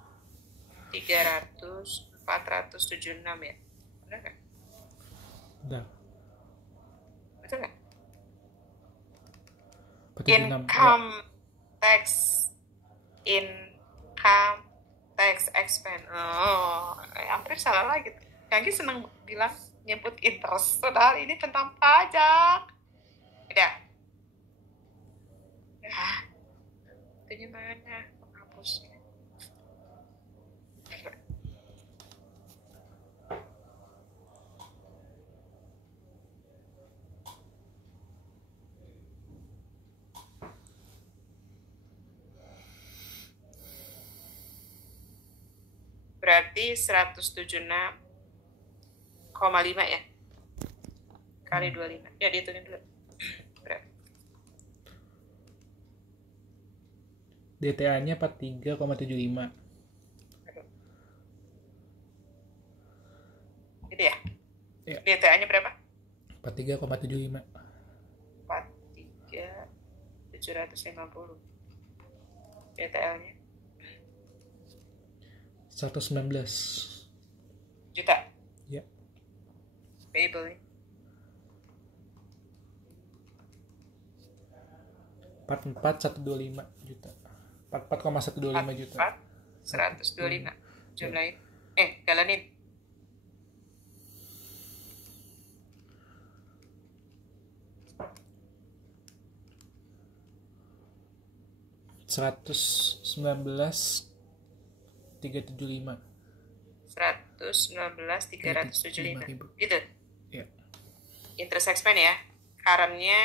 300, 476 ya? Benar nggak? Udah. Betul nggak? 46. Income tax expense. Oh, hampir salah lagi. Yang seneng bilang nyebut interest, padahal ini tentang pajak. Udah. Itu mana? Penghapusnya. Berarti 176,5 ya. Kali 25. Ya, dihitungin dulu. Berapa? DTA-nya 43,75. Itu ya? Ya. DTA-nya berapa? 43,75. 43.750. DTA-nya 119 juta. ya. Payable-nya 44,125 juta. 44,125 juta. 125 jumlahin. Jalanin. Seratus 375. 119.375 ribu. gitu. Ya. Interest expense ya. Current-nya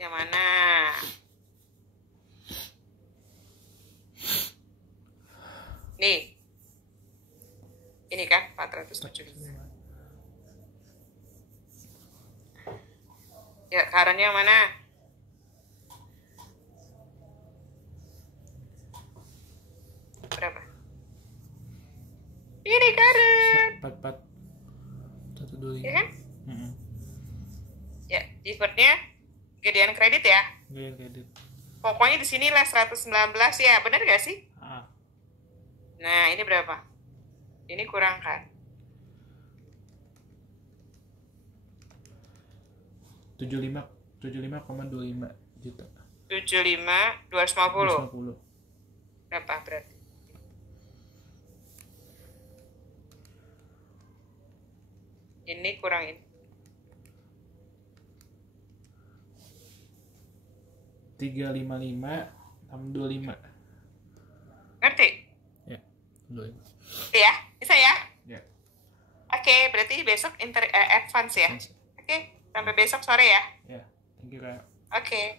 yang mana? Nih. Ini kan 475. Ya, current-nya yang mana? Berapa? Ini current. 44,125. Ya kan? Ya, deferred-nya gedean kredit ya. Gedean kredit. Pokoknya di sini lah 119 ya, benar gak sih? Nah, ini berapa? Ini kurang kan? 75,25 juta. 75.250. Berapa berarti? Ini kurangin. 355,625. Ngerti? Ya, 25. Ya, bisa ya? Ya. Oke, berarti besok advance ya? Oke, sampai besok sore ya? Ya, thank you Kak. Oke.